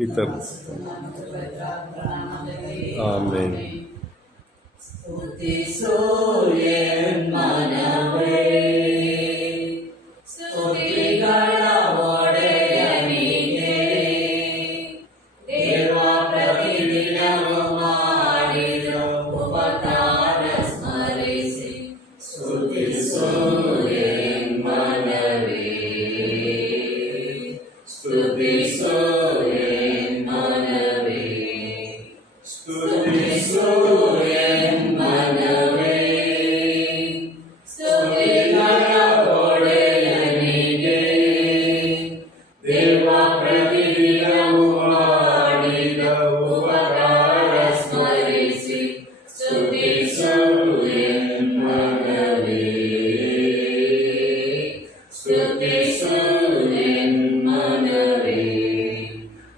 ವಿತರಿಸ್ತಾನೆ. ಆಮೇನ್.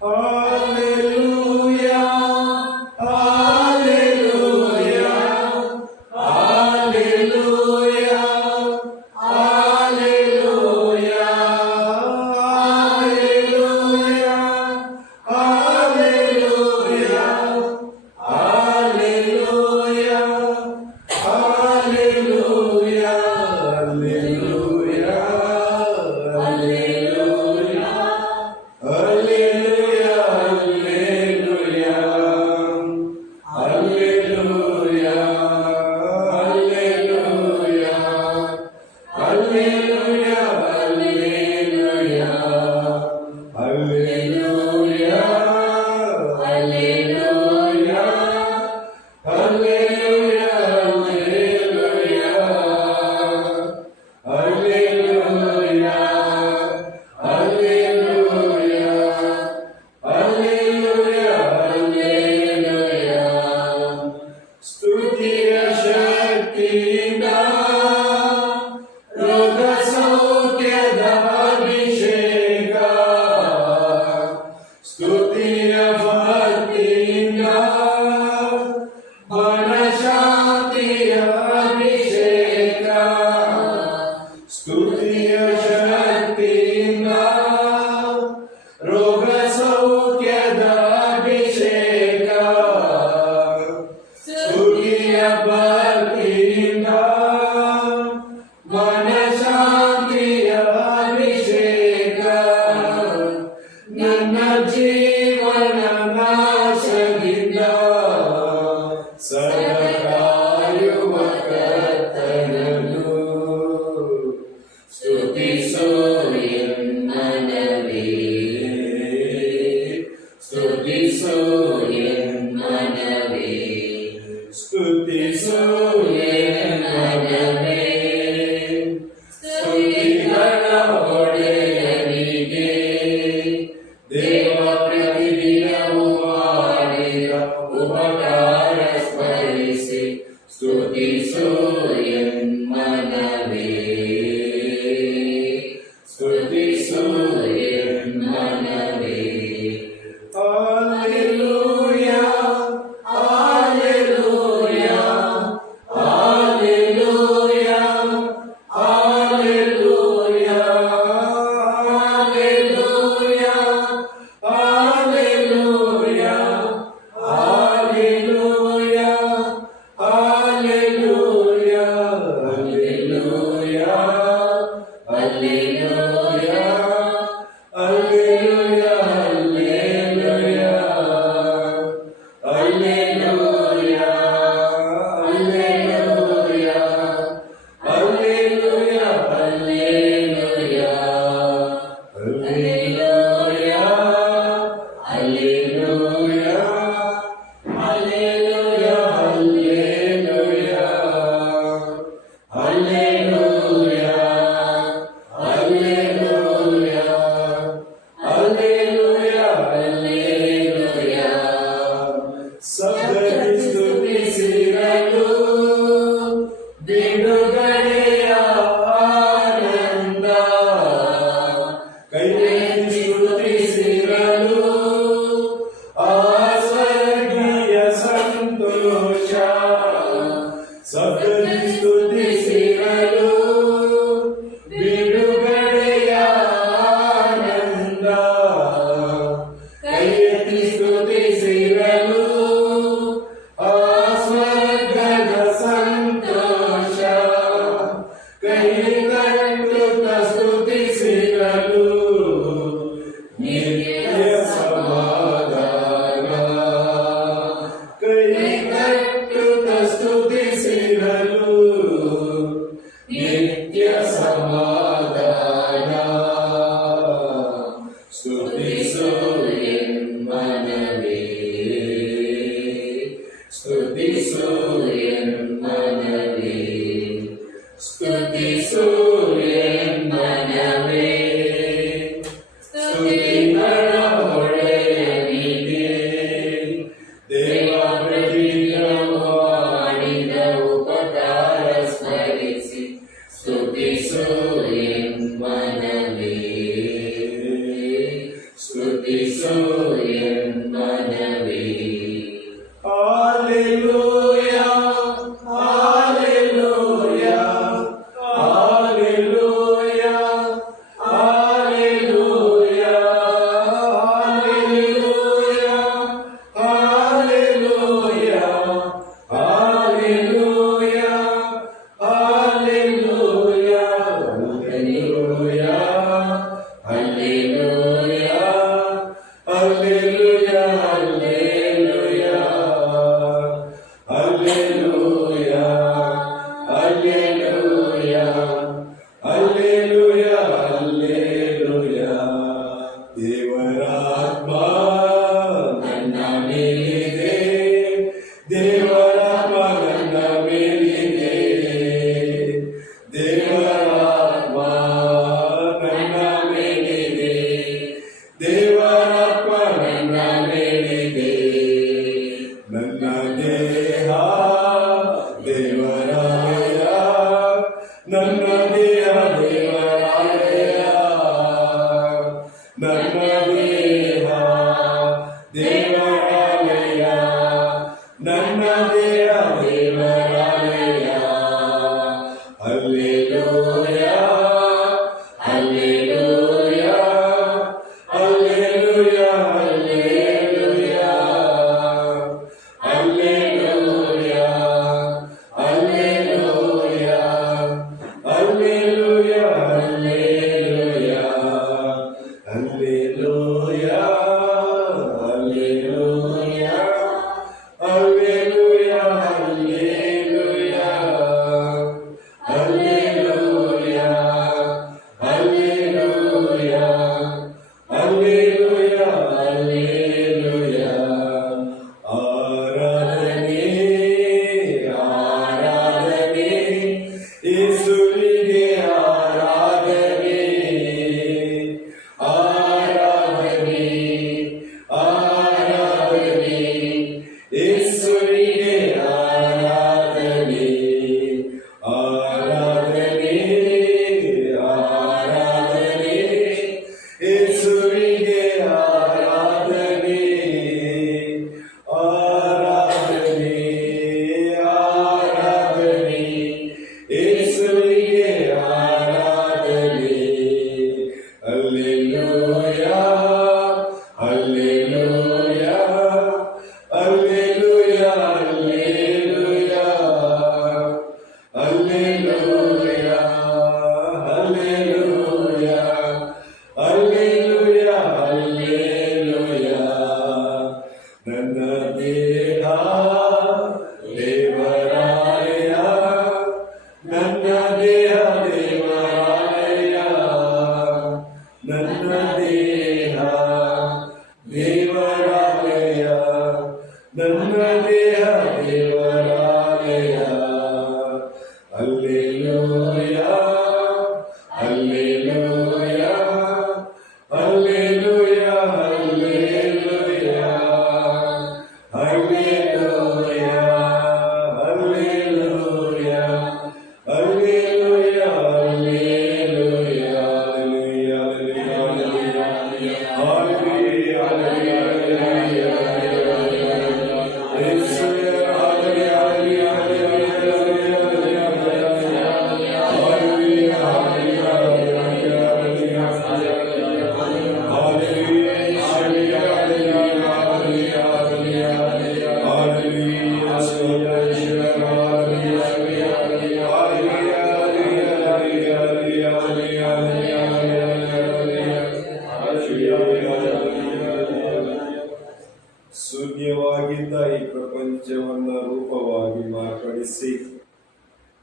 Hallelujah.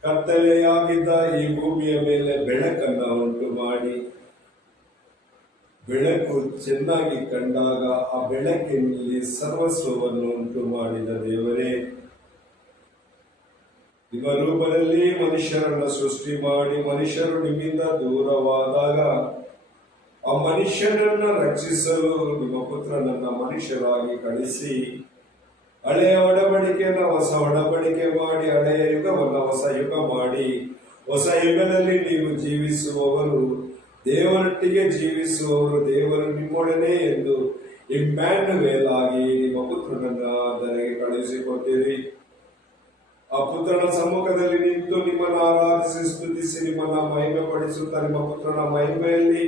ಕತ್ತಲೆಯಾಗಿದ್ದ ಈ ಭೂಮಿಯ ಮೇಲೆ ಬೆಳಕನ್ನು ಉಂಟು ಮಾಡಿ, ಬೆಳಕು ಚೆನ್ನಾಗಿ ಕಂಡಾಗ ಆ ಬೆಳಕಿನಲ್ಲಿ ಸರ್ವಸ್ವವನ್ನು ಉಂಟು ಮಾಡಿದ ದೇವರೇ, ನಿಮ್ಮ ರೂಪದಲ್ಲಿ ಮನುಷ್ಯರನ್ನು ಸೃಷ್ಟಿ ಮಾಡಿ ಮನುಷ್ಯರು ನಿಮ್ಮಿಂದ ದೂರವಾದಾಗ ಆ ಮನುಷ್ಯನನ್ನ ರಕ್ಷಿಸಲು ನಿಮ್ಮ ಪುತ್ರನನ್ನ ಮನುಷ್ಯರಾಗಿ ಕಳಿಸಿ ಹಳೆಯ ಒಡಂಬಡಿಕೆಯನ್ನು ಹೊಸ ಒಡಂಬಡಿಕೆ ಮಾಡಿ, ಹಳೆಯ ಯುಗವನ್ನು ಹೊಸ ಯುಗ ಮಾಡಿ, ಹೊಸ ಯುಗದಲ್ಲಿ ನೀವು ಜೀವಿಸುವವರು, ದೇವರೊಟ್ಟಿಗೆ ಜೀವಿಸುವವರು, ದೇವರು ನಿಮ್ಮೊಡನೆ ಎಂದು ಇಮ್ಯಾನ್ಯುಯಲ್ ಆಗಿ ನಿಮ್ಮ ಪುತ್ರನನ್ನ ನನಗೆ ಕಳುಹಿಸಿಕೊಟ್ಟಿರಿ. ಆ ಪುತ್ರನ ಸಮ್ಮುಖದಲ್ಲಿ ನಿಂತು ನಿಮ್ಮನ್ನು ಆರಾಧಿಸಿ ಸ್ತುತಿಸಿ ನಿಮ್ಮನ್ನ ಮಹಿಮೆ ಪಡಿಸುತ್ತಾ ನಿಮ್ಮ ಪುತ್ರನ ಮಹಿಮೆಯಲ್ಲಿ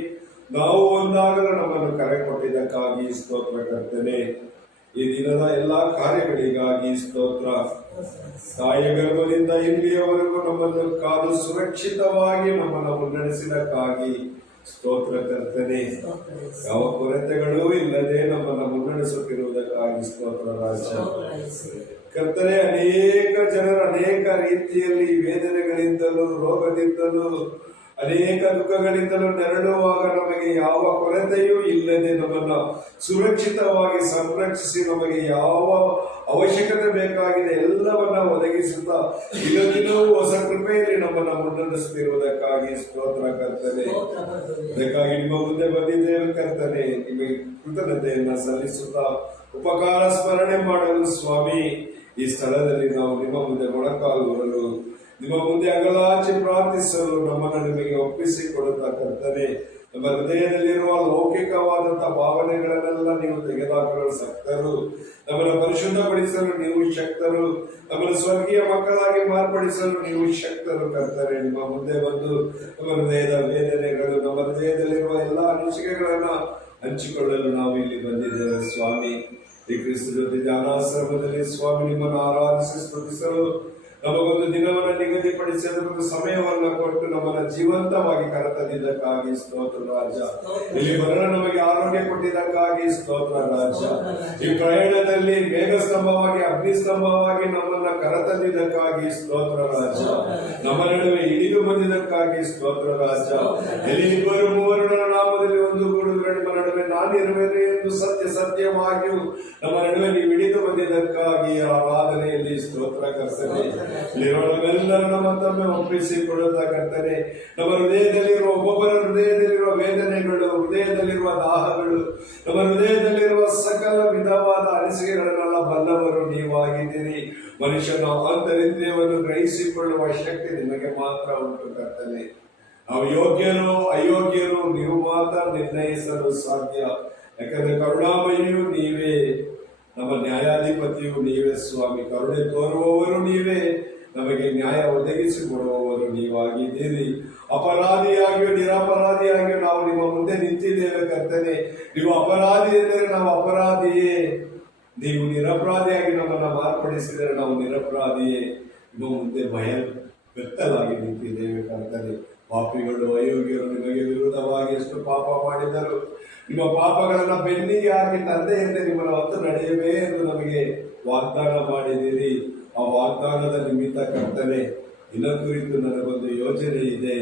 ನಾವು ಒಂದಾಗಲು ನಮ್ಮನ್ನು ಕರೆ ಕೊಟ್ಟಿದ್ದಕ್ಕಾಗಿ ಸ್ತೋತ್ರ ಕರ್ತನೆ. ಈ ದಿನದ ಎಲ್ಲಾ ಕಾರ್ಯಗಳಿಗಾಗಿ ಸ್ತೋತ್ರ. ತಾಯಿಯ ಗರ್ಭದಿಂದ ಇಲ್ಲಿಯವರೆಗೂ ನಮ್ಮನ್ನು ಕಾದು ಸುರಕ್ಷಿತವಾಗಿ ನಮ್ಮನ್ನು ಮುನ್ನಡೆಸಿದಕ್ಕಾಗಿ ಸ್ತೋತ್ರ ಕರ್ತನೆ. ಯಾವ ಕೊರತೆಗಳೂ ಇಲ್ಲದೆ ನಮ್ಮನ್ನು ಮುನ್ನಡೆಸುತ್ತಿರುವುದಕ್ಕಾಗಿ ಸ್ತೋತ್ರ ರಾಜ. ಕರ್ತನೆ, ಅನೇಕ ಜನರು ಅನೇಕ ರೀತಿಯಲ್ಲಿ ವೇದನೆಗಳಿಂದಲೂ ರೋಗದಿಂದಲೂ ಅನೇಕ ದುಃಖಗಳಿಂದಲೂ ನೆರಳುವಾಗ ನಮಗೆ ಯಾವ ಕೊರತೆಯೂ ಇಲ್ಲದೆ ನಮ್ಮನ್ನು ಸುರಕ್ಷಿತವಾಗಿ ಸಂರಕ್ಷಿಸಿ ನಮಗೆ ಯಾವ ಅವಶ್ಯಕತೆ ಬೇಕಾಗಿದೆ ಎಲ್ಲವನ್ನ ಒದಗಿಸುತ್ತಾ ದಿನವೂ ಹೊಸ ಕೃಪೆಯಲ್ಲಿ ನಮ್ಮನ್ನು ಮುನ್ನಡೆಸುತ್ತಿರುವುದಕ್ಕಾಗಿ ಸ್ತೋತ್ರ ಕರ್ತನೆ. ಅದಕ್ಕಾಗಿ ನಿಮ್ಮ ಮುಂದೆ ಬಂದಿದ್ದೇವೆ ಕರ್ತನೆ. ನಿಮಗೆ ಕೃತಜ್ಞತೆಯನ್ನ ಸಲ್ಲಿಸುತ್ತಾ ಉಪಕಾರ ಸ್ಮರಣೆ ಮಾಡಲು ಸ್ವಾಮಿ, ಈ ಸ್ಥಳದಲ್ಲಿ ನಾವು ನಿಮ್ಮ ಮುಂದೆ ಮೊಳಕಾಲು ಹೊರಲು ನಿಮ್ಮ ಮುಂದೆ ಅಗಲಾಚಿ ಪ್ರಾರ್ಥಿಸಲು ನಮ್ಮನ್ನು ನಿಮಗೆ ಒಪ್ಪಿಸಿಕೊಡುತ್ತಾ ಕರ್ತನೆ, ನಮ್ಮ ಹೃದಯದಲ್ಲಿರುವ ಲೌಕಿಕವಾದಂತಹ ಭಾವನೆಗಳನ್ನೆಲ್ಲ ನೀವು ತೆಗೆದುಹಾಕಲು ಶಕ್ತರು, ನಮ್ಮನ್ನು ಪರಿಶುದ್ಧಪಡಿಸಲು ನೀವು ಶಕ್ತರು, ನಮ್ಮನ್ನು ಸ್ವರ್ಗೀಯ ಮಕ್ಕಳಾಗಿ ಮಾರ್ಪಡಿಸಲು ನೀವು ಶಕ್ತರು ಕರ್ತನೆ. ನಿಮ್ಮ ಮುಂದೆ ಬಂದು ನಮ್ಮ ಹೃದಯದ ವೇದನೆಗಳು, ನಮ್ಮ ಹೃದಯದಲ್ಲಿರುವ ಎಲ್ಲಾ ಅನಿಸಿಕೆಗಳನ್ನ ಹಂಚಿಕೊಳ್ಳಲು ನಾವು ಇಲ್ಲಿ ಬಂದಿದ್ದೇವೆ ಸ್ವಾಮಿ. ಈ ಕ್ರಿಸ್ತ ಜೊತೆ ಧ್ಯಾನಾಶ್ರಮದಲ್ಲಿ ಸ್ವಾಮಿ ನಿಮ್ಮನ್ನು ಆರಾಧಿಸಿ ಸ್ತುತಿಸಲು ನಮಗೊಂದು ದಿನವನ್ನು ನಿಗದಿಪಡಿಸಿ ಅದಕ್ಕೊಂದು ಸಮಯವನ್ನು ಕೊಟ್ಟು ನಮ್ಮನ್ನು ಜೀವಂತವಾಗಿ ಕರೆತಂದಿದ್ದಕ್ಕಾಗಿ ಸ್ತೋತ್ರ ರಾಜ. ಇಲ್ಲಿ ಬರಲು ನಮಗೆ ಆರೋಗ್ಯ ಕೊಟ್ಟಿದ್ದಕ್ಕಾಗಿ ಸ್ತೋತ್ರ ರಾಜ. ಈ ಪ್ರಯಾಣದಲ್ಲಿ ಮೇಘಸ್ತಂಭವಾಗಿ ಅಗ್ನಿಸ್ತಂಭವಾಗಿ ನಮ್ಮನ್ನ ಕರೆತಂದಿದ್ದಕ್ಕಾಗಿ ಸ್ತೋತ್ರ ರಾಜ. ನಮ್ಮ ನಡುವೆ ಇಳಿದು ಬಂದಿದ್ದಕ್ಕಾಗಿ ಸ್ತೋತ್ರ ರಾಜ. ಎಲ್ಲಿ ಇಬ್ಬರು ಮೂವರು ನಾಮದಲ್ಲಿ ಒಂದು ಗೂಡುಗಳು ನಿಮ್ಮ ನಡುವೆ ನಾನಿರುವೆನು ಎಂದು ಸತ್ಯವಾಗಿಯೂ ನಮ್ಮ ನಡುವೆ ನೀವು ಇಳಿದು ಬಂದಿದ್ದಕ್ಕಾಗಿ ಆರಾಧನೆಯಲ್ಲಿ ಸ್ತೋತ್ರ ಕರ್ತನೆ. ಇಲ್ಲಿರೋಣವೆಲ್ಲರೂ ನಮ್ಮ ತಮ್ಮ ಒಪ್ಪಿಸಿಕೊಡುತ್ತಾ ಕರ್ತನೆ. ನಮ್ಮ ಹೃದಯದಲ್ಲಿರುವ ಒಬ್ಬೊಬ್ಬರ ಹೃದಯದಲ್ಲಿರುವ ವೇದನೆಗಳು, ಹೃದಯದಲ್ಲಿರುವ ದಾಹಗಳು, ನಮ್ಮ ಹೃದಯದಲ್ಲಿರುವ ಸಕಲ ವಿಧವಾದ ಅನಿಸಿಕೆಗಳನ್ನೆಲ್ಲ ಬಲ್ಲವರು ನೀವಾಗಿದ್ದೀರಿ. ಮನುಷ್ಯನ ಅಂತರಿಂದ್ರಿಯವನ್ನು ಗ್ರಹಿಸಿಕೊಳ್ಳುವ ಶಕ್ತಿ ನಿಮಗೆ ಮಾತ್ರ ಉಂಟು ಕರ್ತನೆ. ನಾವು ಯೋಗ್ಯರು ಅಯೋಗ್ಯರು ನೀವು ಮಾತ್ರ ನಿರ್ಣಯಿಸಲು ಸಾಧ್ಯ. ಯಾಕಂದ್ರೆ ಕರುಣಾಮಯಿಯೂ ನೀವೇ, ನಮ್ಮ ನ್ಯಾಯಾಧಿಪತಿಯು ನೀವೇ ಸ್ವಾಮಿ. ಕರುಣೆ ತೋರುವವರು ನೀವೇ, ನಮಗೆ ನ್ಯಾಯ ಒದಗಿಸಿಕೊಡುವವರು ನೀವಾಗಿದ್ದೀರಿ. ಅಪರಾಧಿಯಾಗಿಯೂ ನಿರಪರಾಧಿಯಾಗಿಯೂ ನಾವು ನಿಮ್ಮ ಮುಂದೆ ನಿಂತಿದ್ದೇವೆ ಕರ್ತನೆ. ನೀವು ಅಪರಾಧಿ ಎಂದರೆ ನಾವು ಅಪರಾಧಿಯೇ, ನೀವು ನಿರಪರಾಧಿಯಾಗಿ ನಮ್ಮನ್ನು ಮಾರ್ಪಡಿಸಿದರೆ ನಾವು ನಿರಪರಾಧಿಯೇ. ನಿಮ್ಮ ಮುಂದೆ ಭಯ ಬೆತ್ತಲಾಗಿ ನಿಂತಿದ್ದೇವೆ ಕರ್ತನೆ. ಪಾಪಿಗಳು ಅಯೋಗ್ಯರು ನಿಮಗೆ ವಿರುದ್ಧವಾಗಿ ಎಷ್ಟು ಪಾಪ ಮಾಡಿದರು, ನಿಮ್ಮ ಪಾಪಗಳನ್ನ ಬೆನ್ನಿಗೆ ಹಾಕಿ ತಂದೆಯಂತೆ ನಿಮ್ಮನ್ನು ಹೊತ್ತು ನಡೆಯಬೇ ಎಂದು ನಮಗೆ ವಾಗ್ದಾನ ಮಾಡಿದ್ದೀರಿ. ಆ ವಾಗ್ದಾನದ ನಿಮಿತ್ತ ಕರ್ತನೆ, ಇನ್ನ ಕುರಿತು ನನಗೊಂದು ಯೋಜನೆ ಇದೆ,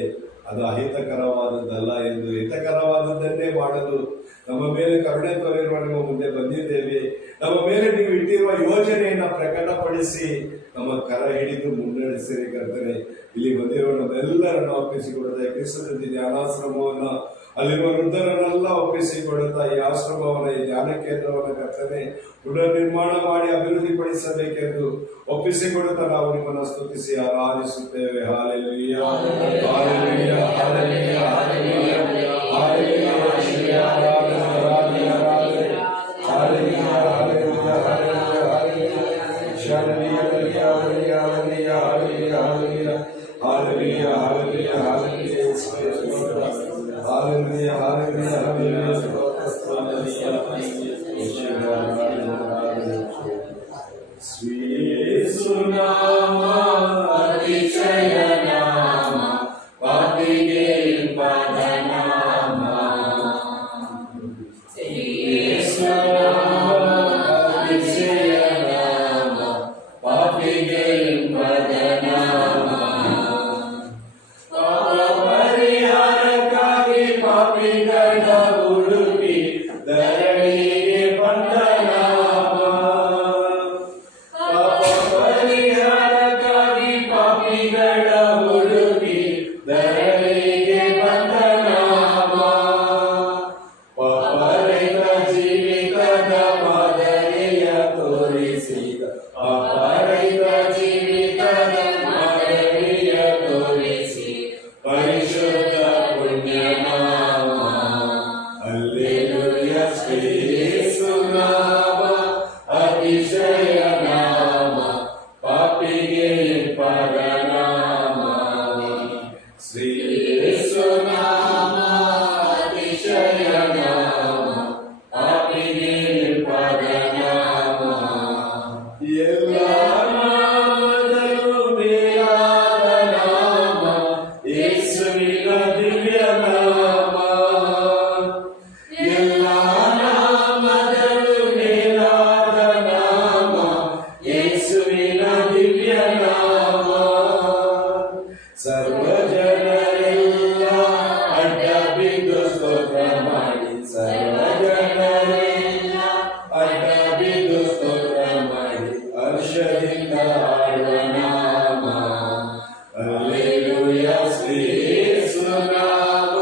ಅದು ಅಹಿತಕರವಾದದ್ದಲ್ಲ ಎಂದು ಹಿತಕರವಾದದ್ದನ್ನೇ ಮಾಡಲು ನಮ್ಮ ಮೇಲೆ ಕರುಣೆ ತೋರಿರುವ ನಿಮ್ಮ ಮುಂದೆ ಬಂದಿದ್ದೇವೆ. ನಮ್ಮ ಮೇಲೆ ನೀವು ಇಟ್ಟಿರುವ ಯೋಜನೆಯನ್ನ ಪ್ರಕಟಪಡಿಸಿ ನಮ್ಮ ಕರ ಹಿಡಿದು ಮುನ್ನಡೆಸಿರಿ ಕರ್ತನೆ. ಇಲ್ಲಿ ಬಂದಿರುವ ನಮ್ಮೆಲ್ಲರನ್ನು ಒಪ್ಪಿಸಿಕೊಡುತ್ತಾ ಕ್ರಿಸ್ತದಲ್ಲಿ ಧ್ಯಾನಾಶ್ರಮವನ್ನ, ಅಲ್ಲಿರುವ ವೃದ್ಧರನ್ನೆಲ್ಲ ಒಪ್ಪಿಸಿಕೊಡುತ್ತಾ ಈ ಆಶ್ರಮವನ್ನ, ಈ ಧ್ಯಾನ ಕೇಂದ್ರವನ್ನು ಕರ್ತನೆ ಪುನರ್ ನಿರ್ಮಾಣ ಮಾಡಿ ಅಭಿವೃದ್ಧಿ ಪಡಿಸಬೇಕೆಂದು ಒಪ್ಪಿಸಿಕೊಡುತ್ತಾ ನಾವು ನಿಮ್ಮನ್ನು ಸ್ತುತಿಸಿ ಆರಾಧಿಸುತ್ತೇವೆ. ಹಾಲೆಲೂಯಾ, ಹಾಲೆಲೂಯಾ, ಹಾಲೆಲೂಯಾ, ಹಾಲೆಲೂಯಾ, ಹಾಲೆಲೂಯಾ, ಹಾಲೆಲೂಯಾ, ಹಾಲೆಲೂಯಾ, ಪಾಪಿಗೆ ಪಾಪಿಗಳ ಹುಡುಕಿ ಧರಣಿಗೆ ಬಂದ ನಾಮ. ಪಾಪ ಪರಿಹಾರಕ್ಕಾಗಿ ಪಾಪಿಗಳ ಹುಡುಕಿ ಧರಣಿಗೆ ಬಂದ ನಾಮ. ಪಾಪರಹಿತ ಜೀವಿತದ ಮಾದರಿಯ ತೋರಿಸಿದ, ಪಾಪರಹಿತ ಜೀವಿತದ ಮಾದರಿಯ ತೋರಿಸಿ ಪರಿಶುದ್ಧ ಪುಣ್ಯನಾಮ. ಹಲ್ಲೆಲೂಯಾ ಶ್ರೀ ಯೇಸು ನಾಮ ಅತಿಶಯ ನಾಮ, ಪಾಪಿಗೆ ಇಂಪಾದ ನಾಮ. ಶ್ರೀ ಯೇಸು ನಾಮ ಅತಿಶಯ ನಾಮ, ಪಾಪಿಗೆ ಇಂಪಾದ ನಾಮ. ಎಲ್ಲ ನಾಮದಲ್ಲೂ ಮೇಲಾದ ನಾಮ ಯೇಸುವಿನ ದಿವ್ಯ ನಾಮ. ಎಲ್ಲ ನಾಮದಲ್ಲೂ ಮೇಲಾದ ನಾಮ ಯೇಸುವಿನ ದಿವ್ಯ ನಾಮ. ಸರ್ವ ಜನರೆಲ್ಲ ಅಡ್ಡ ಬಿದ್ದು ಸ್ತೋತ್ರ ಮಾಡಿ, ಸರ್ವ ಜನರೆಲ್ಲ ಅಡ್ಡ ಬಿದ್ದು ಸ್ತೋತ್ರ ಮಾಡಿ ಹರ್ಷದಿಂದ ಆಡುವ ನಾಮ. ಹಲ್ಲೆಲೂಯಾ ಶ್ರೀ ಯೇಸು ನಾಮ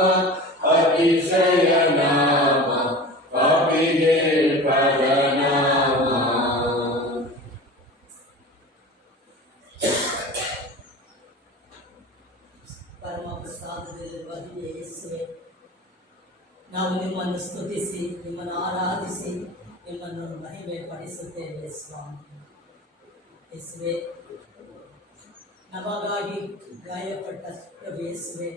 ಅತಿಶಯ ನಾಮ, ಪಾಪಿಗೆ ಪದ ನಾಮ. ಪರಮ ಪ್ರಸಾದದಲ್ಲಿರುವ ದಿವ್ಯ ಯೇಸುವೆ, ನಾವು ನಿಮ್ಮನ್ನು ಸ್ತುತಿಸಿ ನಿಮ್ಮನ್ನು ಆರಾಧಿಸಿ ನಿಮ್ಮನ್ನು ಮಹಿಮೆ ಪಡಿಸುತ್ತೇವೆ ಸ್ವಾಮಿ. ಯೇಸುವೆ, ನಮಗಾಗಿ ಗಾಯಪಟ್ಟ ಪ್ರಭು ಯೇಸುವೆ,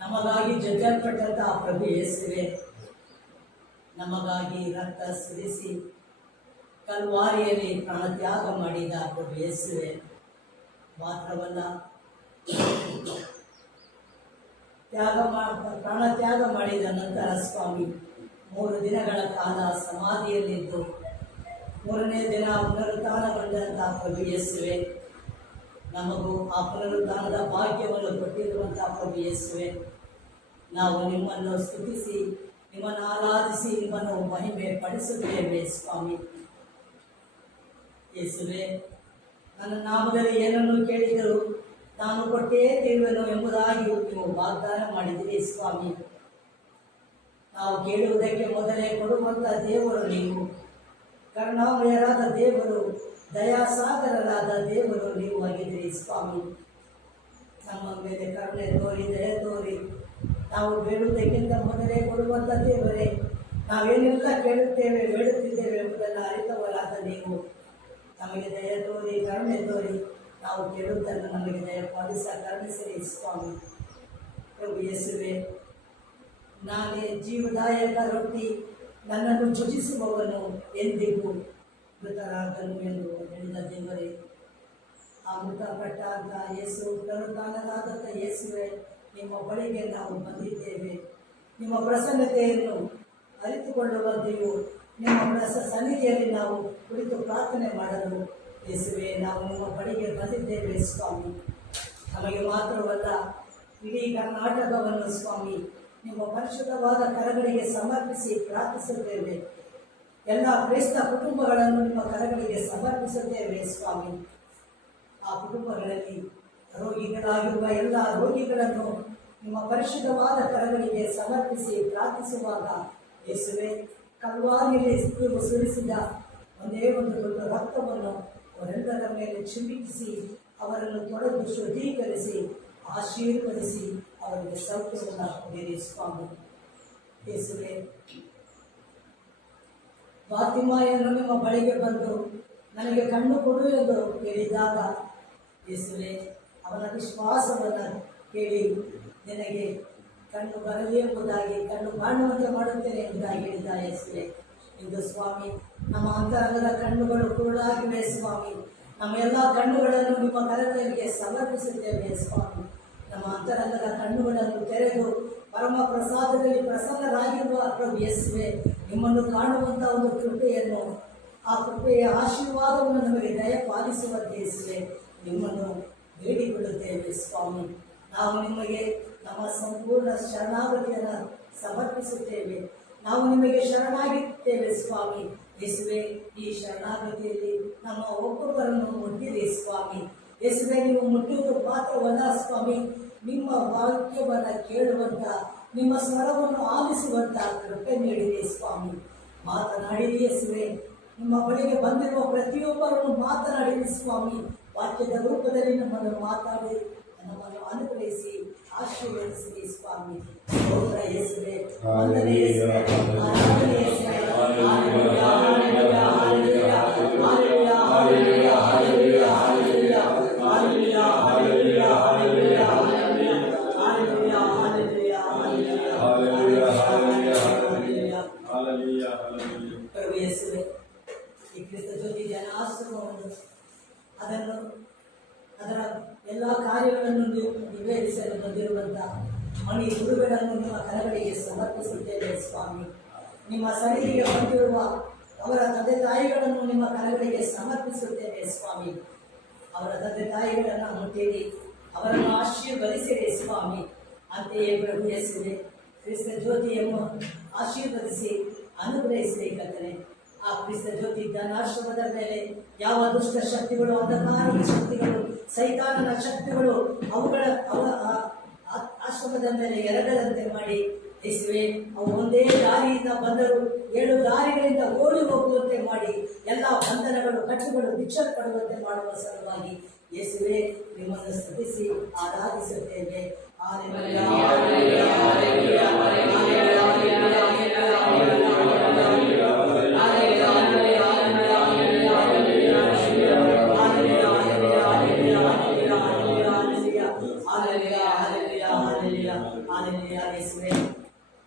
ನಮಗಾಗಿ ಜಜ್ಜಲ್ಪಟ್ಟಂತಹ ಪ್ರಭು ಯೇಸುವೆ, ನಮಗಾಗಿ ರಕ್ತ ಸುರಿಸಿ ಕಲ್ವಾರಿಯಲ್ಲಿ ಪ್ರಾಣತ್ಯಾಗ ಮಾಡಿದ ಪ್ರಭು ಯೇಸುವೆ, ಮಾತ್ರವಲ್ಲ ಪ್ರಾಣತ್ಯಾಗ ಮಾಡಿದ ನಂತರ ಸ್ವಾಮಿ 3 ದಿನಗಳ ಕಾಲ ಸಮಾಧಿಯಲ್ಲಿದ್ದು 3ನೇ ದಿನ ಪುನರುತ್ಥಾನಗೊಂಡಂತಹ ಪ್ರಭು ಯೇಸುವೆ, ನಮಗೂ ಆ ಪುನರುತ್ಥಾನದ ಭಾಗ್ಯವನ್ನು ಕೊಟ್ಟಿರುವಂತಹ ಪ್ರಭು ಯೇಸುವೆ, ನಾವು ನಿಮ್ಮನ್ನು ಸ್ತುತಿಸಿ ನಿಮ್ಮನ್ನು ಆರಾಧಿಸಿ ನಿಮ್ಮನ್ನು ಮಹಿಮೆ ಪಡಿಸುತ್ತೇವೆ ಸ್ವಾಮಿ. ಯೇಸುವೆ, ನನ್ನ ನಾಮದಲ್ಲಿ ಏನನ್ನು ಕೇಳಿದರೂ ನಾನು ಕೊಟ್ಟೇ ತಿಳಿವೆನು ಎಂಬುದಾಗಿ ನೀವು ವಾಗ್ದಾನ ಮಾಡಿದಿರಿ ಸ್ವಾಮಿ. ನಾವು ಕೇಳುವುದಕ್ಕೆ ಮೊದಲೇ ಕೊಡುವಂಥ ದೇವರು ನೀವು, ಕರುಣಾಮಯರಾದ ದೇವರು, ದಯಾಸಾಗರರಾದ ದೇವರು ನೀವು ಆಗಿದ್ದೀರಿ ಸ್ವಾಮಿ. ನಮ್ಮ ಮೇಲೆ ಕರುಣೆ ತೋರಿ ದಯ ತೋರಿ ನಾವು ಬೇಡುವುದಕ್ಕಿಂತ ಮೊದಲೇ ಕೊಡುವಂಥ ದೇವರೇ, ನಾವೇನೆಲ್ಲ ಕೇಳುತ್ತೇವೆ ಬೇಡುತ್ತಿದ್ದೇವೆ ಎಂಬುದನ್ನು ಅರಿತವರಾದ ನೀವು ನಮಗೆ ದಯ ತೋರಿ ಕರುಣೆ ತೋರಿ ನಾವು ಕೇಳುವುದನ್ನು ನಮಗೆ ದಯಪಾಲಿಸ ಕರುಣಿಸಿರಿ ಸ್ವಾಮಿ. ಪ್ರಭು ಯೇಸುವೆ, ನಾನೇ ಜೀವದಾಯಕ ರೊಟ್ಟಿ, ನನ್ನನ್ನು ಭುಜಿಸುವವನು ಎಂದಿಗೂ ಮೃತರಾಗನು ಎಂದು ಹೇಳಿದ ದೇವರೇ, ಆ ಮೃತಪಟ್ಟ ಅಂತ ಯೇಸು ಪುನರುತ್ಥಾನರಾದಂಥ ಯೇಸುವೆ, ನಿಮ್ಮ ಬಳಿಗೆ ನಾವು ಬಂದಿದ್ದೇವೆ. ನಿಮ್ಮ ಪ್ರಸನ್ನತೆಯನ್ನು ಅರಿತುಕೊಳ್ಳುವಂತೆಯೂ ನಿಮ್ಮ ಸನ್ನಿಧಿಯಲ್ಲಿ ನಾವು ಕುಳಿತು ಪ್ರಾರ್ಥನೆ ಮಾಡಲು ಯೇಸುವೆ ನಾವು ನಿಮ್ಮ ಬಳಿಗೆ ಬಂದಿದ್ದೇವೆ ಸ್ವಾಮಿ. ನಮಗೆ ಮಾತ್ರವಲ್ಲ, ಇಡೀ ಕರ್ನಾಟಕವನ್ನು ಸ್ವಾಮಿ ನಿಮ್ಮ ಪರಿಶುದ್ಧವಾದ ಕರಗಳಿಗೆ ಸಮರ್ಪಿಸಿ ಪ್ರಾರ್ಥಿಸುತ್ತೇವೆ. ಎಲ್ಲ ಕ್ರೈಸ್ತ ಕುಟುಂಬಗಳನ್ನು ನಿಮ್ಮ ಕರಗಳಿಗೆ ಸಮರ್ಪಿಸುತ್ತೇವೆ ಸ್ವಾಮಿ. ಆ ಕುಟುಂಬಗಳಲ್ಲಿ ರೋಗಿಗಳಾಗಿರುವ ಎಲ್ಲ ರೋಗಿಗಳನ್ನು ನಿಮ್ಮ ಪರಿಶುದ್ಧವಾದ ಕರಗಳಿಗೆ ಸಮರ್ಪಿಸಿ ಪ್ರಾರ್ಥಿಸುವಾಗ ಯೇಸುವೆ, ಕಲ್ವಾರಿಯಲ್ಲಿ ಸುರಿಸಿದ ಒಂದೇ ಒಂದು ದೊಡ್ಡ ರಕ್ತವನ್ನು ಅವರೆಲ್ಲರ ಮೇಲೆ ಚಿಮ್ಮಿಸಿ ಅವರನ್ನು ತೊಳೆದು ಶುದ್ಧೀಕರಿಸಿ ಆಶೀರ್ವದಿಸಿ ಅವರಿಗೆ ಸೌಖ್ಯವನ್ನು ಕೊಡಿರಿ ಸ್ವಾಮಿ. ಯೇಸುವೆ, ಫಾತಿಮಾಯನ್ನು ನಿಮ್ಮ ಬಳಿಗೆ ಬಂದು ನನಗೆ ಕಣ್ಣು ಕೊಡು ಎಂದು ಹೇಳಿದಾಗ ಯೇಸುವೆ ಅವನ ವಿಶ್ವಾಸವನ್ನು ಕೇಳಿ ನಿನಗೆ ಕಣ್ಣು ಬರಲಿ ಎಂಬುದಾಗಿ, ಕಣ್ಣು ಕಾಣುವಂತೆ ಮಾಡುತ್ತೇನೆ ಎಂಬುದಾಗಿ ಹೇಳಿದ ಯೇಸುವೆ, ಇಂದು ಸ್ವಾಮಿ ನಮ್ಮ ಅಂತರಂಗದ ಕಣ್ಣುಗಳು ಕುರುಡಾಗಿವೆ ಸ್ವಾಮಿ. ನಮ್ಮ ಎಲ್ಲ ಕಣ್ಣುಗಳನ್ನು ನಿಮ್ಮ ಕರಗಳಿಗೆ ಸಮರ್ಪಿಸುತ್ತೇವೆ ಸ್ವಾಮಿ. ನಮ್ಮ ಅಂತರಂಗದ ಕಣ್ಣುಗಳನ್ನು ತೆರೆದು ಪರಮ ಪ್ರಸಾದದಲ್ಲಿ ಪ್ರಸನ್ನರಾಗಿರುವ ಪ್ರಭು ಯೇಸುವೆ, ನಿಮ್ಮನ್ನು ಕಾಣುವಂಥ ಒಂದು ಕೃಪೆಯನ್ನು, ಆ ಕೃಪೆಯ ಆಶೀರ್ವಾದವನ್ನು ನಮಗೆ ದಯಪಾಲಿಸುವಂತೆ ಯೇಸುವೆ ನಿಮ್ಮನ್ನು ಬೇಡಿಕೊಳ್ಳುತ್ತೇವೆ ಸ್ವಾಮಿ. ನಾವು ನಿಮಗೆ ನಮ್ಮ ಸಂಪೂರ್ಣ ಶರಣಾಗತಿಯನ್ನು ಸಮರ್ಪಿಸುತ್ತೇವೆ. ನಾವು ನಿಮಗೆ ಶರಣಾಗಿದ್ದೇವೆ ಸ್ವಾಮಿ. ಯೇಸುವೆ, ಈ ಶರಣಾಗತಿಯಲ್ಲಿ ನಮ್ಮ ಒಬ್ಬೊಬ್ಬರನ್ನು ಮುಟ್ಟಿದೆ ಸ್ವಾಮಿ. ಯೇಸುವೆ, ನೀವು ಮುಟ್ಟುವುದು ಮಾತ್ರವಲ್ಲ ಸ್ವಾಮಿ, ನಿಮ್ಮ ವಾಕ್ಯವನ್ನು ಕೇಳುವಂತ, ನಿಮ್ಮ ಸ್ವರವನ್ನು ಆಲಿಸುವಂತ ಕೃಪೆ ನೀಡಿದೆ ಸ್ವಾಮಿ. ಮಾತನಾಡಿರಿ ಯೇಸುವೆ, ನಿಮ್ಮ ಬಳಿಗೆ ಬಂದಿರುವ ಪ್ರತಿಯೊಬ್ಬರನ್ನು ಮಾತನಾಡಿರಿ ಸ್ವಾಮಿ. ವಾಕ್ಯದ ರೂಪದಲ್ಲಿ ನಮ್ಮನ್ನು ಮಾತಾಡಿ ನಮ್ಮನ್ನು ಅನುಗ್ರಹಿಸಿ ಆಶೀರ್ವದಿಸಿರಿ ಸ್ವಾಮಿ. ಸ್ತೋತ್ರ ಯೇಸುವೆ, ವಂದನೆ ಯೇಸುವೆ, ಆರಾಧನೆ ಯೇಸುವೆ. ಹಲ್ಲೆಲೂಯಾ, ಹಲ್ಲೆಲೂಯಾ, ಹಲ್ಲೆಲೂಯಾ, ಹಲ್ಲೆಲೂಯಾ, ಹಲ್ಲೆಲೂಯಾ, ಹಲ್ಲೆಲೂಯಾ, ಹಲ್ಲೆಲೂಯಾ, ಹಲ್ಲೆಲೂಯಾ, ಹಲ್ಲೆಲೂಯಾ, ಹಲ್ಲೆಲೂಯಾ, ಹಲ್ಲೆಲೂಯಾ, ಹಲ್ಲೆಲೂಯಾ, ಹಲ್ಲೆಲೂಯಾ. ಪ್ರಭು ಯೇಸುವೆ, ಈ ಕ್ರಿಸ್ತ ಜ್ಯೋತಿ ಧ್ಯಾನ ಆಶ್ರಮವನ್ನು ಅದರ ಎಲ್ಲ ಕಾರ್ಯಗಳನ್ನು ನಿವೇದಿಸಲು ಬಂದಿರುವಂತಹ ಮಣಿ ಗುರುಗಳನ್ನು ನಿಮ್ಮ ಕರಗಳಿಗೆ ಸಮರ್ಪಿಸುತ್ತೇವೆ ಸ್ವಾಮಿ. ನಿಮ್ಮ ಸನ್ನಿಧಿಗೆ ಬಂದಿರುವ ಅವರ ತಂದೆ ತಾಯಿಗಳನ್ನು ನಿಮ್ಮ ಕರಗಳಿಗೆ ಸಮರ್ಪಿಸುತ್ತೇವೆ ಸ್ವಾಮಿ. ಅವರ ತಂದೆ ತಾಯಿಗಳನ್ನು ಮುಟ್ಟಿರಿ, ಅವರನ್ನು ಆಶೀರ್ವದಿಸಿರಿ ಸ್ವಾಮಿ. ಅಂತೆಯೇ ಪ್ರಭು ಯೇಸುವೆ, ಕ್ರಿಸ್ತ ಜ್ಯೋತಿಯನ್ನು ಆಶೀರ್ವದಿಸಿ ಅನುಗ್ರಹಿಸಿರಿ ಕರ್ತನೆ. ಆ ಕ್ರಿಸ್ತ ಜ್ಯೋತಿ ಜ್ಞಾನಾಶ್ರಮದ ಮೇಲೆ ಯಾವ ದುಷ್ಟ ಶಕ್ತಿಗಳು, ಅಂಧಕಾರದ ಶಕ್ತಿಗಳು, ಸೈತಾನನ ಶಕ್ತಿಗಳು ಅವರ ಆಶ್ರಮದ ಮೇಲೆ ಎರಗದಂತೆ ಮಾಡಿ ಯೇಸುವೆ, ಅವು ಒಂದೇ ದಾರಿಯಿಂದ ಬಂದರು 7 ದಾರಿಗಳಿಂದ ಓಡಿ ಹೋಗುವಂತೆ ಮಾಡಿ ಎಲ್ಲ ಬಂಧನಗಳು, ಕಟ್ಟುಗಳು ಬಿಚ್ಚಲ್ಪಡುವಂತೆ ಮಾಡುವ ಸಲುವಾಗಿ ಯೇಸುವೆ, ನಿಮ್ಮನ್ನು ಸ್ತುತಿಸಿ ಆರಾಧಿಸುತ್ತೇವೆ. ಹಲ್ಲೆಲೂಯಾ, ಹಲ್ಲೆಲೂಯಾ, ಹಲ್ಲೆಲೂಯಾ, ಹಲ್ಲೆಲೂಯಾ,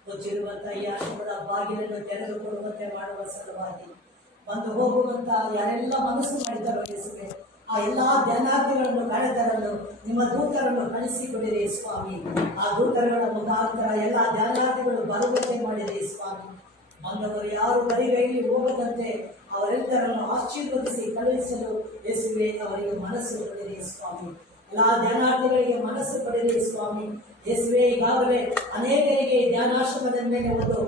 ಮುಚ್ಚಿರುವಂತಹ ಈ ಆಶ್ರಮದ ಬಾಗಿಲನ್ನು ತೆರೆದುಕೊಡುವಂತೆ ಮಾಡುವ ಸಲುವಾಗಿ ಬಂದು ಹೋಗುವಂತ ಯಾರೆಲ್ಲ ಮನಸ್ಸು ಮಾಡಿದ್ದಾರೋ ಯೇಸುವೆ, ಆ ಎಲ್ಲಾ ಧ್ಯಾನಾರ್ಥಿಗಳನ್ನು ಕರೆತರಲು ನಿಮ್ಮ ದೂತರನ್ನು ಕಳಿಸಿಕೊಡಿರಿ ಸ್ವಾಮಿ. ಆ ದೂತರುಗಳ ಮುಖಾಂತರ ಎಲ್ಲ ಧ್ಯಾನಾರ್ಥಿಗಳು ಬರುವಂತೆ ಮಾಡಿರಿ ಸ್ವಾಮಿ. ಬಂದವರು ಯಾರು ಬರಿಗೈಲಿ ಹೋಗದಂತೆ ಅವರೆಲ್ಲರನ್ನು ಆಶೀರ್ವದಿಸಿ ಕಳುಹಿಸಲು ಯೇಸುವೆ ಅವರಿಗೆ ಮನಸ್ಸು ಕೊಡಿರಿ ಸ್ವಾಮಿ. ಎಲ್ಲ ಧ್ಯಾನಾರ್ಥಿಗಳಿಗೆ ಮನಸ್ಸು ಕೊಡಿರಿ ಸ್ವಾಮಿ. ಯೇಸುವೆ, ಈಗಾಗಲೇ ಅನೇಕರಿಗೆ ಧ್ಯಾನಾಶ್ರಮದ ಮೇಲೆ ಒಂದು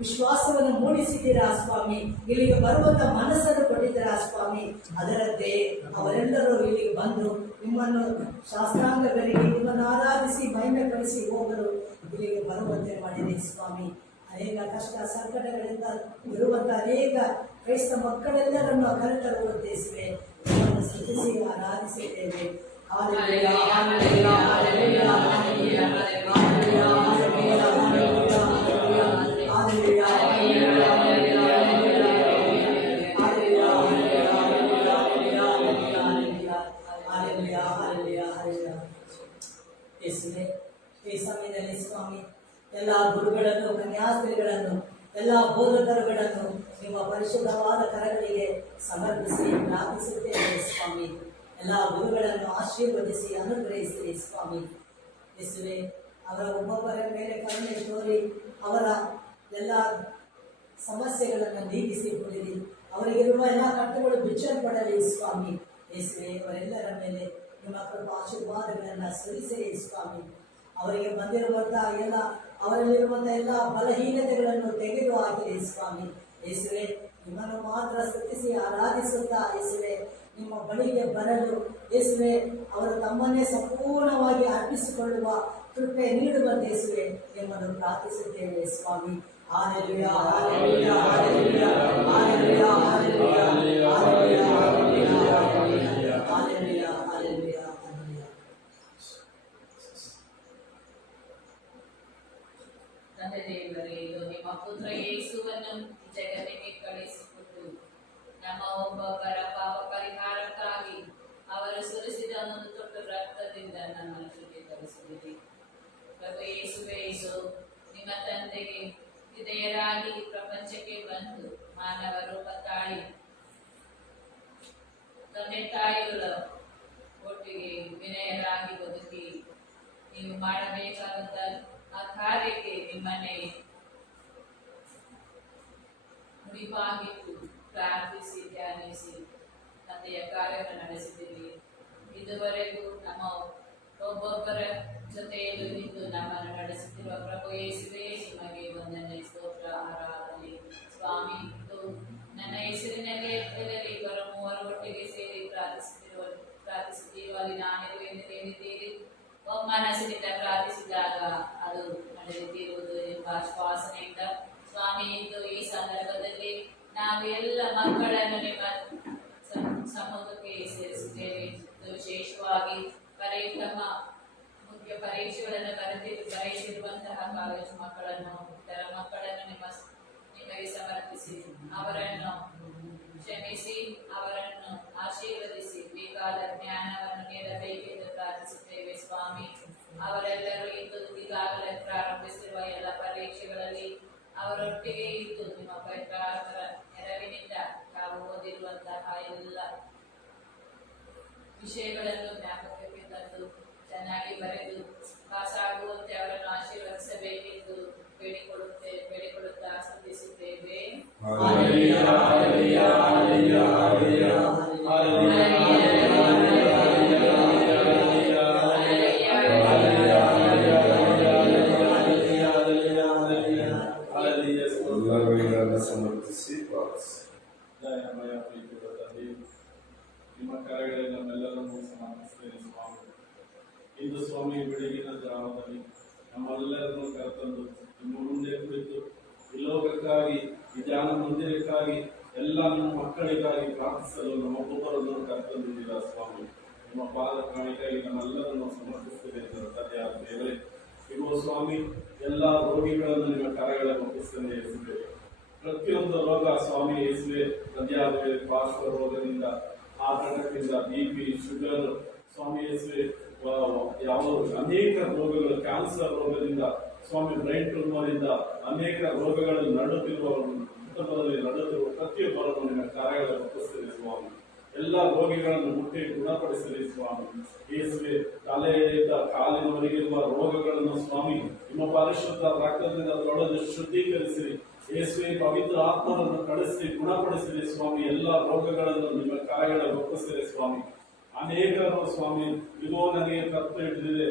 ವಿಶ್ವಾಸವನ್ನು ಮೂಡಿಸಿದ್ದೀರಾ ಸ್ವಾಮಿ. ಇಲ್ಲಿಗೆ ಬರುವಂತ ಮನಸ್ಸನ್ನು ಕೊಟ್ಟಿದ್ದೀರಾ ಸ್ವಾಮಿ. ಅದರಂತೆ ಅವರೆಲ್ಲರೂ ಇಲ್ಲಿಗೆ ಬಂದು ನಿಮ್ಮನ್ನು ಶಾಸ್ತ್ರಾಂಗಗಳಿಗೆ ನಿಮ್ಮನ್ನು ಆರಾಧಿಸಿ ಮಹಿಮೆ ಪಡಿಸಿ ಹೋಗಲು ಇಲ್ಲಿಗೆ ಬರುವಂತೆ ಮಾಡಿರಿ ಸ್ವಾಮಿ. ಅನೇಕ ಕಷ್ಟ ಸಂಕಟಗಳಿಂದ ಇರುವಂತ ಅನೇಕ ಕ್ರೈಸ್ತ ಮಕ್ಕಳೆಲ್ಲರನ್ನು ಕರೆತರುವಂತೆ ಯೇಸುವೆ, ನಿಮ್ಮನ್ನು ಸ್ತುತಿಸಿ ಆರಾಧಿಸುತ್ತೇವೆ. ಹಲ್ಲೆಲೂಯಾ, ಹಲ್ಲೆಲೂಯಾ, ಹಲ್ಲೆಲೂಯಾ, ಹಲ್ಲೆಲೂಯಾ, ಹಲ್ಲೆಲೂಯಾ, ಹಲ್ಲೆಲೂಯಾ, ಯೇಸುವೆ, ಈ ಸಮಯದಲ್ಲಿ ಸ್ವಾಮಿ ಎಲ್ಲ ಗುರುಗಳನ್ನು, ಕನ್ಯಾಸ್ತ್ರೀಗಳನ್ನು, ಎಲ್ಲ ಬೋಧಕರುಗಳನ್ನು ನಿಮ್ಮ ಪರಿಶುದ್ಧವಾದ ಕರಗಳಿಗೆ ಸಮರ್ಪಿಸಿ ಪ್ರಾರ್ಥಿಸುತ್ತೇವೆ ಸ್ವಾಮಿ. ಎಲ್ಲ ಗುರುಗಳನ್ನು ಆಶೀರ್ವದಿಸಿ ಅನುಗ್ರಹಿಸಿರಿ ಸ್ವಾಮಿ. ಯೇಸುವೆ, ಅವರ ಒಬ್ಬೊಬ್ಬರ ಮೇಲೆ ಕರುಣೆ ತೋರಿ ಅವರ ಎಲ್ಲ ಸಮಸ್ಯೆಗಳನ್ನು ನೀಗಿಸಿ ಕೊಡಿರಿ. ಅವರಿಗಿರುವ ಎಲ್ಲ ಕಟ್ಟುಗಳು ಬಿಚ್ಚಲ್ಪಡಲಿ ಸ್ವಾಮಿ. ಯೇಸುವೆ, ಅವರೆಲ್ಲರ ಮೇಲೆ ನಿಮ್ಮ ಕೃಪಾ ಆಶೀರ್ವಾದಗಳನ್ನು ಸುರಿಸಿರಿ ಸ್ವಾಮಿ. ಅವರಿಗೆ ಬಂದಿರುವಂತಹ ಅವರಲ್ಲಿರುವಂತಹ ಎಲ್ಲ ಬಲಹೀನತೆಗಳನ್ನು ತೆಗೆದು ಹಾಕಿರಿ ಸ್ವಾಮಿ. ಯೇಸುವೆ, ನಿಮ್ಮನ್ನು ಮಾತ್ರ ಸ್ತುತಿಸಿ ಆರಾಧಿಸುತ್ತಾ ಯೇಸುವೆ ನಿಮ್ಮ ಬಳಿಗೆ ಬರಲು ಯೇಸುವೆ ಅವರು ತಮ್ಮನ್ನೇ ಸಂಪೂರ್ಣವಾಗಿ ಅರ್ಪಿಸಿಕೊಳ್ಳುವ ಕೃಪೆ ನೀಡುವಂತೆ ಯೇಸುವೆ ನಿಮ್ಮನ್ನು ಪ್ರಾರ್ಥಿಸುತ್ತೇವೆ ಸ್ವಾಮಿ. ಹಲ್ಲೆಲೂಯಾ, ಹಲ್ಲೆಲೂಯಾ, ಹಲ್ಲೆಲೂಯಾ, ಹಲ್ಲೆಲೂಯಾ, ಹಲ್ಲೆಲೂಯಾ, ಹಲ್ಲೆಲೂಯಾ, ಹಲ್ಲೆಲೂಯಾ, ಹಲ್ಲೆಲೂಯಾ, ಹಲ್ಲೆಲೂಯಾ. ತಂದೆ ದೇವರೇ, ಇದು ನಿಮ್ಮ ಪುತ್ರ ಯೇಸುವನ್ನು ಜಗತ್ತಿಗೆ ಕಳಿಸಿಕೊಟ್ಟು ನಮ್ಮ ಒಬ್ಬೊಬ್ಬರ ಪಾಪ ಪರಿಹಾರಕ್ಕಾಗಿ ಅವರು ಸುರಿಸಿದ ಒಂದು ತೊಟ್ಟು ರಕ್ತದಿಂದ ನಮ್ಮನ್ನು ಶುದ್ಧೀಕರಿಸಿದಿರಿ. ಪ್ರಭು ಯೇಸುವೇ, ಇದು ನಿಮ್ಮ ತಂದೆಗೆ ವಿಧೇಯರಾಗಿ ಪ್ರಪಂಚಕ್ಕೆ ಬಂದು ಮಾನವ ರೂಪ ತಾಳಿ ತಂದೆ ತಾಯಿಗಳ ಒಟ್ಟಿಗೆ ವಿನಯರಾಗಿ ಬದುಕಿ ನೀವು ಮಾಡಬೇಕಾದಂತ ಆ ಕಾರ್ಯಕ್ಕೆ ನಿಮ್ಮನ್ನೇ ಮುಡಿಪಾಗಿಟ್ಟು ಪ್ರಾರ್ಥಿಸಿ ಧ್ಯಾನಿಸಿ ತಂದೆಯ ಕಾರ್ಯವನ್ನು ನಡೆಸಿದ್ದೀರಿ. ಇದುವರೆಗೂ ನಮ್ಮ ಒಬ್ಬೊಬ್ಬರ ಜೊತೆಯಲ್ಲಿ ನಿಂತು ನಮ್ಮನ್ನು ನಡೆಸುತ್ತಿರುವ ಪ್ರಭು ಯೇಸುವೇ ನಿಮಗೆ ವಂದನೆ ಸ್ತೋತ್ರ ಆರಾಧನೆ ಸ್ವಾಮಿ. ಇದು ನನ್ನ ಹೆಸರಿನಲ್ಲಿ ಎಲ್ಲರಲ್ಲಿ ಇಬ್ಬರು ಮೂವರು ಒಟ್ಟಿಗೆ ಸೇರಿ ಪ್ರಾರ್ಥಿಸುತ್ತೀರೋ ಅಲ್ಲಿ ನಾನಿರುವೆ ಎಂದು ಹೇಳಿದ್ದೀರಿ. ಒಮ್ಮನಸ್ಸಿನಿಂದ ಪ್ರಾರ್ಥಿಸಿದಾಗ ಅದು ನಡೆಯುತ್ತಿರುವುದು ಎಂಬ ಆಶ್ವಾಸನೆಯಿಂದ ಸ್ವಾಮಿ, ಇಂದು ಈ ಸಂದರ್ಭದಲ್ಲಿ ನಾವು ಎಲ್ಲ ಮಕ್ಕಳನ್ನು ನಿಮ್ಮ ಸಮೂಹಕ್ಕೆ ಸೇರಿಸುತ್ತೇವೆ. ವಿಶೇಷವಾಗಿ ತಮ್ಮ ಮುಖ್ಯ ಪರೀಕ್ಷೆಗಳನ್ನು ಬರೆಯುತ್ತಿರುವಂತಹ ಕಾಲೇಜು ಮಕ್ಕಳನ್ನು, ಇತರ ಮಕ್ಕಳನ್ನು ನಿಮಗೆ ಸಮರ್ಪಿಸಿ ಅವರನ್ನು ಕ್ಷಮಿಸಿ, ಅವರನ್ನು ಆಶೀರ್ವದಿಸಿ, ಬೇಕಾದ ಜ್ಞಾನವನ್ನು ನೀಡಬೇಕೆಂದು ಪ್ರಾರ್ಥಿಸುತ್ತೇವೆ ಸ್ವಾಮಿ. ಅವರೆಲ್ಲರೂ ಈಗಾಗಲೇ ಪ್ರಾರಂಭಿಸಿರುವ ಎಲ್ಲ ಪರೀಕ್ಷೆಗಳಲ್ಲಿ ಅವರೊಟ್ಟಿಗೆ ಇದ್ದು ನಿಮ್ಮ ಪವಿತ್ರಾತ್ಮರ ನೆರವಿನಿಂದ ತಾವು ಓದಿರುವಂತಹ ಎಲ್ಲ ವಿಷಯಗಳನ್ನು ಜ್ಞಾಪಕಕ್ಕೆ ತಂದು ಚೆನ್ನಾಗಿ ಬರೆದು ಪಾಸಾಗುವಂತೆ ಅವರನ್ನು ಆಶೀರ್ವದಿಸಬೇಕೆಂದು ಬೇಡಿಕೊಳ್ಳುತ್ತಾ ಸ್ತುತಿಸುತ್ತೇವೆ. ಸಮರ್ಪಿಸಿ ಪ್ರಾರ್ಥಿಸಿ. ನಿಮ್ಮ ಕರೆಗಳಲ್ಲಿ ನಮ್ಮೆಲ್ಲರನ್ನು ಸಮರ್ಪಿಸುತ್ತೇನೆ ಸ್ವಾಮಿ. ಇಂದು ಸ್ವಾಮಿ ಬೆಳಗಿನ ಜಾವದಲ್ಲಿ ನಮ್ಮೆಲ್ಲರನ್ನು ಕರೆತಂದು ನಿಮ್ಮ ಮುಂದೆ ಕುಳಿತು ಈ ಲೋಕಕ್ಕಾಗಿ, ಈ ಧ್ಯಾನ ಮಂದಿರಕ್ಕಾಗಿ, ಎಲ್ಲ ನಿಮ್ಮ ಮಕ್ಕಳಿಗಾಗಿ ಪ್ರಾರ್ಥಿಸಲು ನಮ್ಮೊಬ್ಬೊಬ್ಬರನ್ನು ಕರೆತಂದಿದ್ದೀರಾ ಸ್ವಾಮಿ. ನಿಮ್ಮ ಪಾದ ಕಾಣಿಕೆಯಾಗಿ ನಮ್ಮೆಲ್ಲರನ್ನು ಸಮರ್ಪಿಸುತ್ತೇವೆ ತಂದೆಯಾದ ದೇವರೇ. ಇಗೋ ಸ್ವಾಮಿ, ಎಲ್ಲ ರೋಗಿಗಳನ್ನು ನಿಮ್ಮ ಕರೆಗಳಲ್ಲಿ ಒಪ್ಪಿಸ್ತೇನೆ ಯೇಸುವೆ. ಪ್ರತಿಯೊಂದು ರೋಗ ಸ್ವಾಮಿ ಯೇಸುವೆ, ತಂದೆಯಾದ ಪಾರ್ಶ್ವ ರೋಗದಿಂದ, ಆತಂಕದಿಂದ, BP, ಶುಗರ್ ಸ್ವಾಮಿ ಯೇಸುವೆ, ಯಾವ ಅನೇಕ ರೋಗಗಳು, ಕ್ಯಾನ್ಸರ್ ರೋಗದಿಂದ ಸ್ವಾಮಿ, ಬ್ರೈನ್ ಟ್ಯೂಮರ್ ಇಂದ ಅನೇಕ ರೋಗಗಳಲ್ಲಿ ನಡುತ್ತಿರುವ ಪ್ರತಿಯೊಬ್ಬರನ್ನು ನಿಮ್ಮ ಕಾರ್ಯಗಳನ್ನು ಒಪ್ಪಿಸ್ತೇವೆ ಸ್ವಾಮಿ. ಎಲ್ಲ ರೋಗಿಗಳನ್ನು ಮುಟ್ಟಿ ಗುಣಪಡಿಸಲಿ ಸ್ವಾಮಿ ಯೇಸುವೆ. ತಲೆಯಿಂದ ಕಾಲಿನವರೆಗಿರುವ ರೋಗಗಳನ್ನು ಸ್ವಾಮಿ ನಿಮ್ಮ ಪರಿಶುದ್ಧ ರಕ್ತದಿಂದ ತೊಳೆದು ಶುದ್ಧೀಕರಿಸಿರಿ ಯೇಸುವೆ. ಪವಿತ್ರ ಆತ್ಮರನ್ನು ಕಳಿಸಿ ಗುಣಪಡಿಸಿರಿ ಸ್ವಾಮಿ. ಎಲ್ಲ ರೋಗಗಳನ್ನು ನಿಮ್ಮ ಕಾರ್ಯಗಳಲ್ಲಿ ಒಪ್ಪಿಸಿರಿ ಸ್ವಾಮಿ. ಅನೇಕರು ಸ್ವಾಮಿ, ಇಗೋ ನನಗೆ ಕತ್ತು ಹಿಡಿದಿದೆ,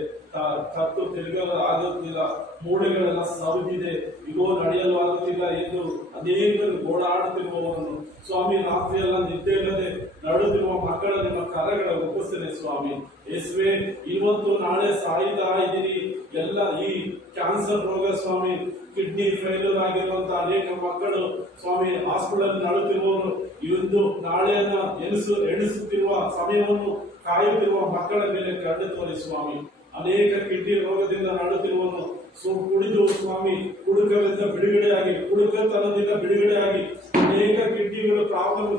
ಕತ್ತು ತಿರುಗಲು ಆಗುತ್ತಿಲ್ಲ, ಮೂಳೆಗಳೆಲ್ಲ ಸವಿದಿದೆ, ಇಗೋ ನಡೆಯಲು ಆಗುತ್ತಿಲ್ಲ ಎಂದು ಅನೇಕರು ಓಡಾಡುತ್ತಿರುವವರನ್ನು ಸ್ವಾಮಿ, ರಾತ್ರಿಯೆಲ್ಲ ನಿದ್ದೆ ಇಲ್ಲದೆ ನಡುತ್ತಿರುವ ಮಕ್ಕಳ ನಿಮ್ಮ ಕರಗಳ ಒಪ್ಪಿಸ್ತೇನೆ ಸ್ವಾಮಿ ಯೇಸುವೆ. ಇವತ್ತು ನಾಳೆ ಸಾಯ್ತಾ ಇದ್ದೀರಿ ಎಲ್ಲ ಈ ಕ್ಯಾನ್ಸರ್ ರೋಗ ಸ್ವಾಮಿ, ಕಿಡ್ನಿ ಫೇಲ್ಯೂರ್ ಆಗಿರುವಂತಹ ಅನೇಕ ಮಕ್ಕಳು ಸ್ವಾಮಿ ಹಾಸ್ಪಿಟಲ್ ನಡುತ್ತಿರುವವರು, ಇಂದು ನಾಳೆಯನ್ನ ಎಣಿಸುತ್ತಿರುವ ಸಮಯವನ್ನು ಕಾಯುತ್ತಿರುವ ಮಕ್ಕಳ ಮೇಲೆ ಕರುಣೆ ತೋರಿ ಸ್ವಾಮಿ. ಅನೇಕ ಕಿಡ್ನಿ ರೋಗದಿಂದ ನಡುತ್ತಿರುವನು ಕುಡಿದು ಸ್ವಾಮಿ, ಕುಡುಕರಿಂದ ಬಿಡುಗಡೆಯಾಗಿ, ಕುಡುಕತನದಿಂದ ಬಿಡುಗಡೆಯಾಗಿ ಅನೇಕ ಕಿಡ್ನಿಗಳು ಪ್ರಾಬ್ಲಮ್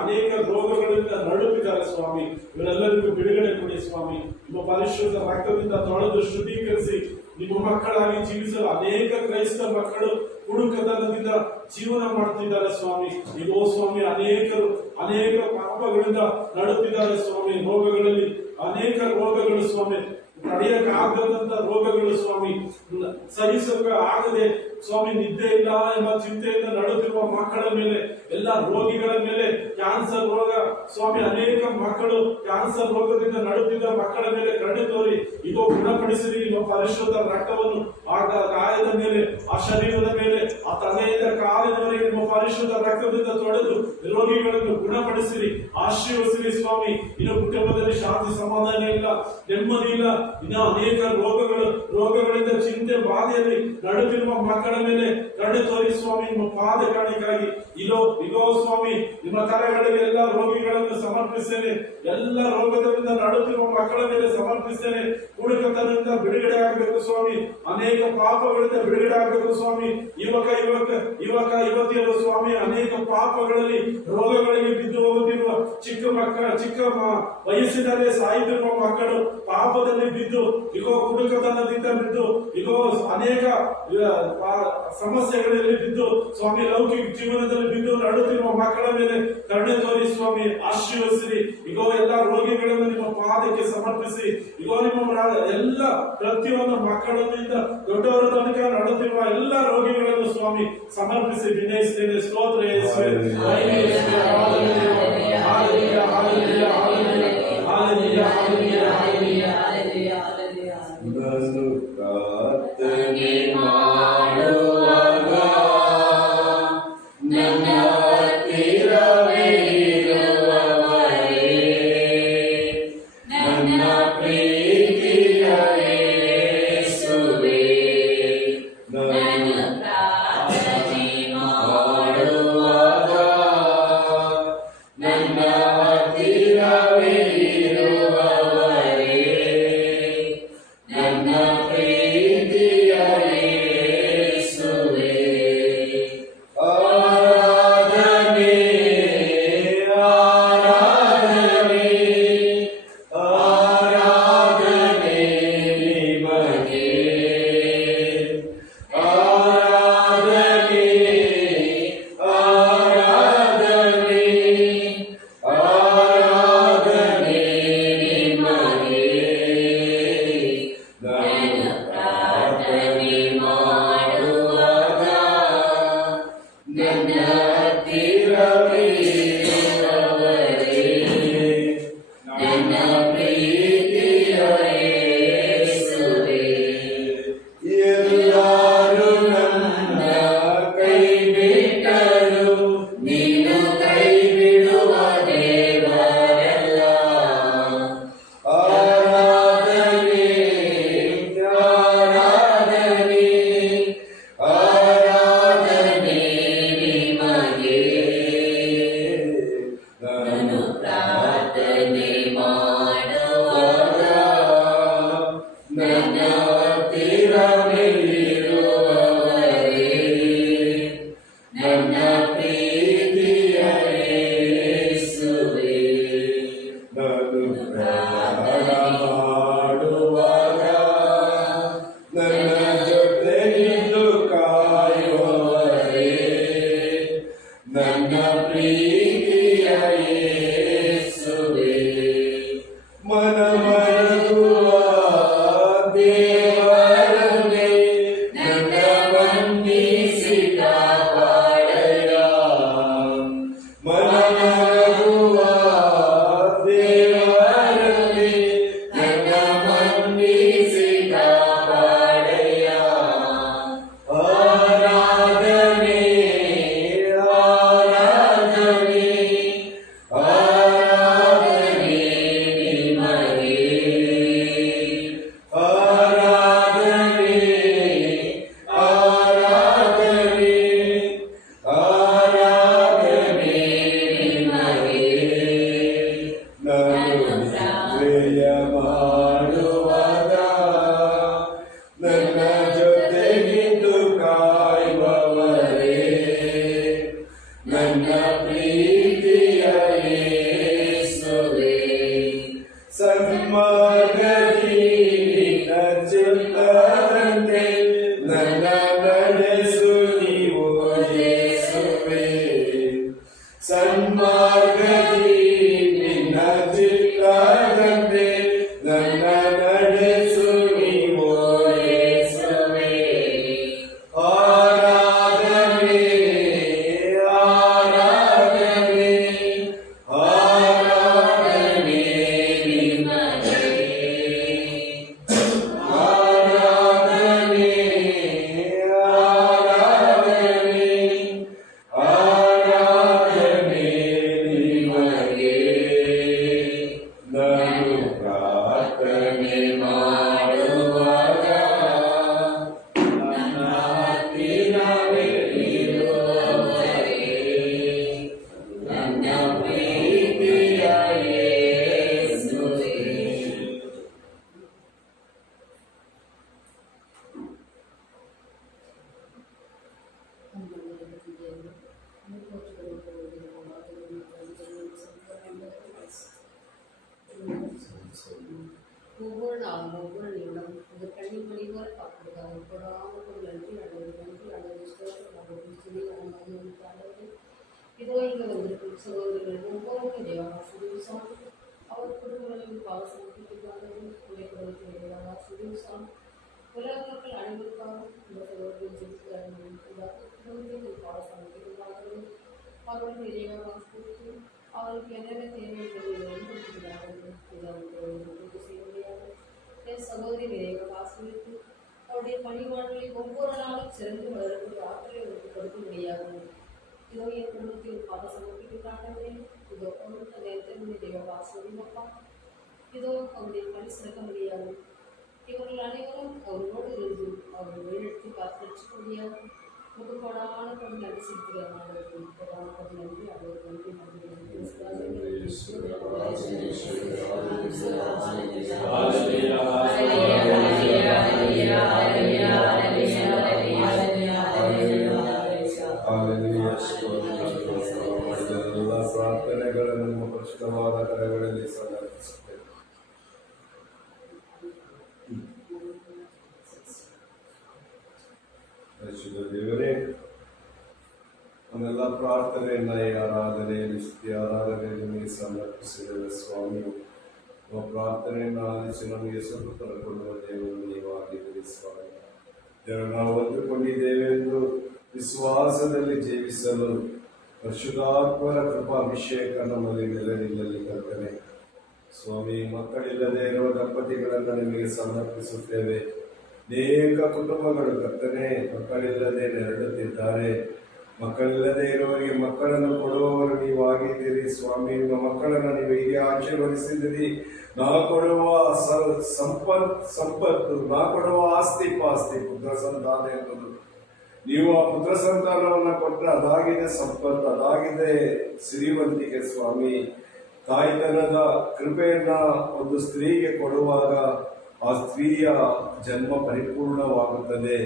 ಅನೇಕ ರೋಗಗಳಿಂದ ನಡುತ್ತಿದ್ದಾರೆ ಸ್ವಾಮಿ. ಇವರೆಲ್ಲರಿಗೂ ಬಿಡುಗಡೆ ಕೊಡಿ ಸ್ವಾಮಿ. ನಿಮ್ಮ ಪರಿಶುದ್ಧ ರಕ್ತದಿಂದ ತೊಳೆದು ಶುದ್ಧೀಕರಿಸಿ ನಿಮ್ಮ ಮಕ್ಕಳಾಗಿ ಜೀವಿಸಲು ಅನೇಕ ಕ್ರೈಸ್ತ ಮಕ್ಕಳು ಕುಡುಕತನದಿಂದ ಜೀವನ ಮಾಡುತ್ತಿದ್ದಾರೆ ಸ್ವಾಮಿ. ಇಗೋ ಸ್ವಾಮಿ, ಅನೇಕ ಪಾಪಗಳಿಂದ ನಡುತ್ತಿದ್ದಾರೆ ಸ್ವಾಮಿ. ರೋಗಗಳಲ್ಲಿ ಅನೇಕ ರೋಗಗಳು ಸ್ವಾಮಿ, ತಡೆಯಕ್ಕಾಗದಂತ ರೋಗಗಳು ಸ್ವಾಮಿ, ಸಹಿಸಕ್ಕೆ ಆಗದೆ ಸ್ವಾಮಿ, ನಿದ್ದೆ ಇಲ್ಲ ಎಂಬ ಚಿಂತೆಯಿಂದ ನಡುತ್ತಿರುವ ಮಕ್ಕಳ ಮೇಲೆ, ಎಲ್ಲ ರೋಗಿಗಳ ಮೇಲೆ ಕ್ಯಾನ್ಸರ್ ರೋಗ ಸ್ವಾಮಿ, ಅನೇಕ ಮಕ್ಕಳು ಕ್ಯಾನ್ಸರ್ ರೋಗದಿಂದ ನಡುತ್ತಿದ್ದ ಮಕ್ಕಳ ಮೇಲೆ ಕರುಣೆ ತೋರಿ ಇದು ಗುಣಪಡಿಸಿರಿ. ನಿಮ್ಮ ಪರಿಶುದ್ಧ ರಕ್ತವನ್ನು ಆ ಗಾಯದ ಮೇಲೆ, ಆ ಶರೀರದ ಮೇಲೆ, ಆ ತಲೆಯಿಂದ ಕಾಲಿನವರೆಗೆ ನಿಮ್ಮ ಪರಿಶುದ್ಧ ರಕ್ತದಿಂದ ತೊಳೆದು ರೋಗಿಗಳನ್ನು ಗುಣಪಡಿಸಿರಿ, ಆಶೀರ್ವದಿಸಿರಿ ಸ್ವಾಮಿ. ಇನ್ನು ಕುಟುಂಬದಲ್ಲಿ ಶಾಂತಿ ಸಮಾಧಾನ ಇಲ್ಲ, ನೆಮ್ಮದಿ ಇಲ್ಲ, ಇನ್ನು ಅನೇಕ ರೋಗಗಳಿಂದ ಚಿಂತೆ ಬಾಧೆಯಲ್ಲಿ ನಡುತ್ತಿರುವ ಮಕ್ಕಳ ಮೇಲೆ ಕರುಣೆ ತೋರಿ ಸ್ವಾಮಿ. ನಿಮ್ಮ ಪಾದ ಕಾಣಿಕೆಯಾಗಿ ಇಗೋ ಸ್ವಾಮಿ, ನಿಮ್ಮ ಕರೆಗಳಿಗೆ ಎಲ್ಲ ರೋಗಿಗಳನ್ನು ಸಮರ್ಪಿಸ್ತೇನೆ. ಎಲ್ಲ ರೋಗದಿಂದ ನಡುತ್ತಿರುವ ಮಕ್ಕಳ ಮೇಲೆ ಸಮರ್ಪಿಸ್ತೇನೆ. ಕುಡುಕತನದಿಂದ ಬಿಡುಗಡೆ ಆಗಬೇಕು ಸ್ವಾಮಿ. ಅನೇಕ ಪಾಪಗಳಿಂದ ಬಿಡುಗಡೆ ಆಗಬೇಕು ಸ್ವಾಮಿ. ಯುವತಿಯರು ಸ್ವಾಮಿ, ಅನೇಕ ಪಾಪಗಳಲ್ಲಿ ರೋಗಗಳಿಗೆ ಬಿದ್ದು ಹೋಗುತ್ತಿರುವ ಚಿಕ್ಕ ವಯಸ್ಸಿನಲ್ಲೇ ಸಾಯುತ್ತಿರುವ ಮಕ್ಕಳು ಪಾಪದಲ್ಲಿ ಬಿದ್ದು, ಇಗೋ ಕುಡುಕತನದಿಂದ ಬಿದ್ದು, ಇಗೋ ಅನೇಕ ಸಮಸ್ಯೆಗಳಲ್ಲಿ ಬಿದ್ದು ಸ್ವಾಮಿ, ಲೌಕಿಕ ಜೀವನದಲ್ಲಿ ಬಿದ್ದು ನಡುತ್ತಿರುವ ಮಕ್ಕಳ ಮೇಲೆ ಕರುಣೆ ತೋರಿ ಸ್ವಾಮಿ, ಆಶೀರ್ವದಿಸಿರಿ. ಇಗೋ ಎಲ್ಲ ರೋಗಿಗಳನ್ನು ನಿಮ್ಮ ಪಾದಕ್ಕೆ ಸಮರ್ಪಿಸಿ, ಇಗೋ ನಿಮ್ಮ ಎಲ್ಲ ಪ್ರತಿಯೊಂದು ಮಕ್ಕಳಿಂದ ದೊಡ್ಡವರ ತನಕ ನಡುತ್ತಿರುವ ಎಲ್ಲ ರೋಗಿಗಳನ್ನು ಸ್ವಾಮಿ ಸಮರ್ಪಿಸಿ ವಿನಯಿಸ್ತೇನೆ. ಸ್ತೋತ್ರ ಯೇಸುವೆ. ಕಾಪಾಡಯ್ಯ ಮನಮರುಗುವ ದೇವರಲ್ಲಿ ನನ್ನ ಮನ್ನಿಸಿ ಕಾಪಾಡಯ್ಯ ಆರಾಧನೆ ಆರಾಧನೆ ಆರಾಧನೆ ನಿಮಗೆ ಆರಾಧನೆ ಆರಾಧನೆ ಆರಾಧನೆ ನಿಮಗೆ ನಾನು ನಿದ್ರೆಯ ಮಾಡುವಾಗ ನನ್ನ ಜೊತೆಗಿದ್ದು ಕಾಯುವವರೇ ನನ್ನ ಪ್ರೀತಿಯ ಯೇಸುವೇ ಸನ್ಮಾರ್ಗದಿ ನಿನ್ನ ಚಿತ್ತದಂತೆ ನನ್ನ ನಡೆಸು ನೀವು ಯೇಸುವೇ ಸನ್ಮಾರ್ಗದಿ ನಿನ್ನ ಚಿತ್ತದಂತೆ ನನ್ನ ನಡೆಸು ನೀವು ಯೇಸುವೇ ಆರಾಧನೆ ಆರಾಧನೆ ಆರಾಧನೆ ನಿಮಗೆ ಆರಾಧನೆ ಆರಾಧನೆ ಆರಾಧನೆ ನಿಮಗೆ ನಾನು ಪ್ರಾರ್ಥನೆ ಮಾಡುವಾಗ ನನ್ನ ಹತ್ತಿರವೇ ಇರುವವರೇ ನನ್ನ ಪ್ರೀತಿಯ ಯೇಸುವೇ ஒவ்வொரு நாளும் ஒவ்வொரு நிமிடம் இந்த கண்ணிமணி வரை காப்பதற்காக கொடாமல் நன்றி அடைவது ஸ்தோத்திரம் இதோ இங்கே வந்திருக்கும் சகோதரர்கள் ஒவ்வொருவரும் தேவாசிரியம் அவர் குடும்பங்களின் பாவசமர்ப்பிக்கிறார்கள் குறைப்படுவதற்கு தேவாசிரியம் உலக மக்கள் அனைவருக்காக இந்த சகோதரர்கள் ஜெபிக்கிறார்கள் பாவசமர்ப்பிக்கிறார்கள் அவர்கள் இறைவாசிரியம் அவருக்கு என்னென்ன தேவைகளை வெளிப்படுத்துகிறார்கள் இதை செய்ய முடியாது என் சகோதரி நிறைய ஆசிரியருக்கு அவருடைய பணிவாழ்வில் ஒவ்வொரு நாளும் சிறந்து வளரக்கூடிய ஆற்றலை அவருக்கு கொடுக்க முடியாது இதோ என் குடும்பத்தில் ஒரு பாத சமர்ப்பிக்க காட்டவில்லை இதோ அவருக்கு நேரத்தில் தெய்வ ஆசிரியப்பா இதோ அவருடைய பணி சிறக்க முடியாது இவர்கள் அனைவரும் அவர்களோடு இருந்து அவர்கள் வழிநடத்தி காத்திருக்க முடியாது முகப்படான கொண்டு நன்றி செலுத்துகிறார்கள் முகப்படான கொண்டு நன்றி அவர்கள் ಎಲ್ಲ ಪ್ರಾರ್ಥನೆಗಳನ್ನು ನಿಮ್ಮ ಪರಿಶುದ್ಧವಾದ ಕರಗಳಲ್ಲಿ ಸಮರ್ಪಿಸುತ್ತೇವೆ. ಪರಿಶುದ್ಧ ದೇವರೇ, ನಮ್ಮೆಲ್ಲ ಪ್ರಾರ್ಥನೆಯನ್ನ ಈ ಆರಾಧನೆಯಲ್ಲಿ ಸ್ತುತಿ ಆರಾಧನೆಯಲ್ಲಿ ನಿಮಗೆ ಸಮರ್ಪಿಸಿದ್ದೇವೆ ಸ್ವಾಮಿ. ನಮ್ಮ ಪ್ರಾರ್ಥನೆಯನ್ನು ಆಲಿಸಿ ನಮಗೆ ಸ್ವಲ್ಪ ಕೊಡುವ ದೇವರು ನೀವಾಗಿದ್ದೀರಿ ಸ್ವಾಮಿ. ದೇವರು, ನಾವು ಅಂದುಕೊಂಡಿದ್ದೇವೆ ಎಂದು ವಿಶ್ವಾಸದಲ್ಲಿ ಜೀವಿಸಲು ಪರಿಶುದ್ಧಾತ್ಮರ ಕೃಪಾಭಿಷೇಕ ನಮ್ಮಲ್ಲಿ ನೆಲೆನಿಲ್ಲಲ್ಲಿ ಕರ್ತನೆ ಸ್ವಾಮಿ. ಮಕ್ಕಳಿಲ್ಲದೆ ಇರುವ ದಂಪತಿಗಳನ್ನು ನಿಮಗೆ ಸಮರ್ಪಿಸುತ್ತೇವೆ. ಅನೇಕ ಕುಟುಂಬಗಳು ಕರ್ತನೆ ಮಕ್ಕಳಿಲ್ಲದೆ ನೆರಳುತ್ತಿದ್ದಾರೆ. ಮಕ್ಕಳಿಲ್ಲದೆ ಇರುವವರಿಗೆ ಮಕ್ಕಳನ್ನು ಕೊಡುವವರು ನೀವು ಆಗಿದ್ದೀರಿ ಸ್ವಾಮಿ. ನಿಮ್ಮ ಮಕ್ಕಳನ್ನು ನೀವು ಹೀಗೆ ಆಶೀರ್ವದಿಸಿದ್ದೀರಿ. ನಾ ಕೊಡುವ ಸಂಪತ್ತು, ನಾ ಕೊಡುವ ಆಸ್ತಿ ಪಾಸ್ತಿ ಪುತ್ರ ಸಂತಾನ ಎನ್ನುವುದು. ನೀವು ಆ ಪುತ್ರ ಸಂತಾನವನ್ನು ಕೊಟ್ಟರೆ ಅದಾಗಿದೆ ಸಂಪತ್ತು, ಅದಾಗಿದೆ ಸಿರಿವಂತಿಕೆ ಸ್ವಾಮಿ. ತಾಯ್ತನದ ಕೃಪೆಯನ್ನ ಒಂದು ಸ್ತ್ರೀಗೆ ಕೊಡುವಾಗ ಆ ಸ್ತ್ರೀಯ ಜನ್ಮ ಪರಿಪೂರ್ಣವಾಗುತ್ತದೆ.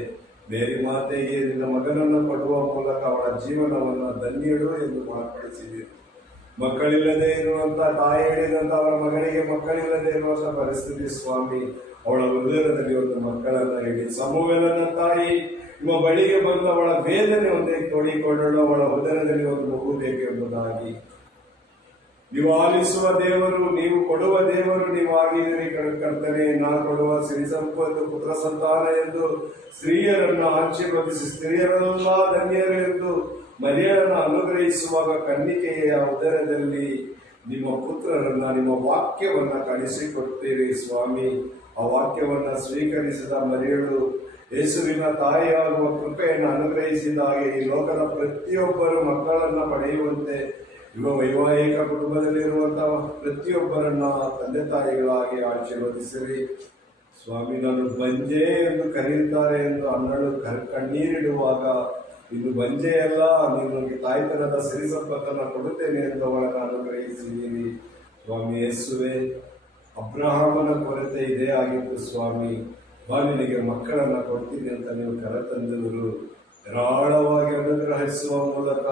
ಮೇರಿ ಮಾತೆಗೆ ನಿನ್ನ ಮಗನನ್ನು ಕೊಡುವ ಮೂಲಕ ಅವಳ ಜೀವನವನ್ನು ಧನ್ಯಡು ಎಂದು ಮಾರ್ಪಡಿಸಿದೆ. ಮಕ್ಕಳಿಲ್ಲದೆ ಇರುವಂತ ತಾಯಿ ಹೇಳಿದಂತ ಅವರ ಮಗನಿಗೆ ಮಕ್ಕಳಿಲ್ಲದೆ ಇರುವಂತ ಪರಿಸ್ಥಿತಿ ಸ್ವಾಮಿ. ಅವಳ ಹೃದಯದಲ್ಲಿ ಒಂದು ಮಕ್ಕಳನ್ನ ಇಡಿ. ಸಮುವೇಲನ ತಾಯಿ ನಿಮ್ಮ ಬಳಿಗೆ ಬಂದು ಅವಳ ವೇದನೆ ಒಂದೇ ತೋಡಿಕೊಳ್ಳಲು ಅವಳ ಹೃದಯದಲ್ಲಿ ಒಂದು ಮಗು ಬೇಕು ಎಂಬುದಾಗಿ ನೀವು ಆಲಿಸುವ ದೇವರು, ನೀವು ಕೊಡುವ ದೇವರು ನೀವಾಗಿದ್ದೀರಿ ಕರ್ತನೆ. ನಾ ಕೊಡುವ ಸಿರಿ ಸಂಪತ್ತು ಪುತ್ರ ಸಂತಾನ ಎಂದು ಸ್ತ್ರೀಯರನ್ನು ಆಶೀರ್ವದಿಸಿ ಸ್ತ್ರೀಯರೆಲ್ಲ ಧನ್ಯರು ಎಂದು ಮರಿಯರನ್ನು ಅನುಗ್ರಹಿಸುವಾಗ ಕನ್ನಿಕೆಯ ಉದರದಲ್ಲಿ ನಿಮ್ಮ ಪುತ್ರರನ್ನ, ನಿಮ್ಮ ವಾಕ್ಯವನ್ನ ಕಳಿಸಿಕೊಡ್ತೀರಿ ಸ್ವಾಮಿ. ಆ ವಾಕ್ಯವನ್ನ ಸ್ವೀಕರಿಸಿದ ಮರಿಯಳು ಯೇಸುವಿನ ತಾಯಿಯಾಗುವ ಕೃಪೆಯನ್ನು ಅನುಗ್ರಹಿಸಿದ ಹಾಗೆ ಈ ಲೋಕದ ಪ್ರತಿಯೊಬ್ಬರು ಮಕ್ಕಳನ್ನ ಪಡೆಯುವಂತೆ ವೈವಾಹಿಕ ಕುಟುಂಬದಲ್ಲಿರುವಂತಹ ಪ್ರತಿಯೊಬ್ಬರನ್ನ ತಂದೆ ತಾಯಿಗಳಾಗಿ ಆಶೀರ್ವದಿಸಿರಿ ಸ್ವಾಮಿ. ನಾನು ಬಂಜೆ ಎಂದು ಕರೆಯುತ್ತಾರೆ ಎಂದು ಅನ್ನಳು ಕಣ್ಣೀರಿಡುವಾಗ ಇದು ಬಂಜೆಯಲ್ಲ, ನೀನು ನನಗೆ ತಾಯ್ತನದ ಸಿರಿ ಸಂಪತ್ತನ್ನು ಕೊಡುತ್ತೇನೆ ಎಂದು ಅವಳನ್ನು ಅನುಗ್ರಹಿಸಿದ್ದೀರಿ ಸ್ವಾಮಿ. ಯೇಸುವೆ, ಅಬ್ರಹಾಮನ ಕೊರತೆ ಇದೇ ಆಗಿತ್ತು ಸ್ವಾಮಿ. ನಿನಗೆ ಮಕ್ಕಳನ್ನ ಕೊಡ್ತೀನಿ ಅಂತ ನೀವು ಕರೆತಂದವರು ಧಾರಾಳವಾಗಿ ಅನುಗ್ರಹಿಸುವ ಮೂಲಕ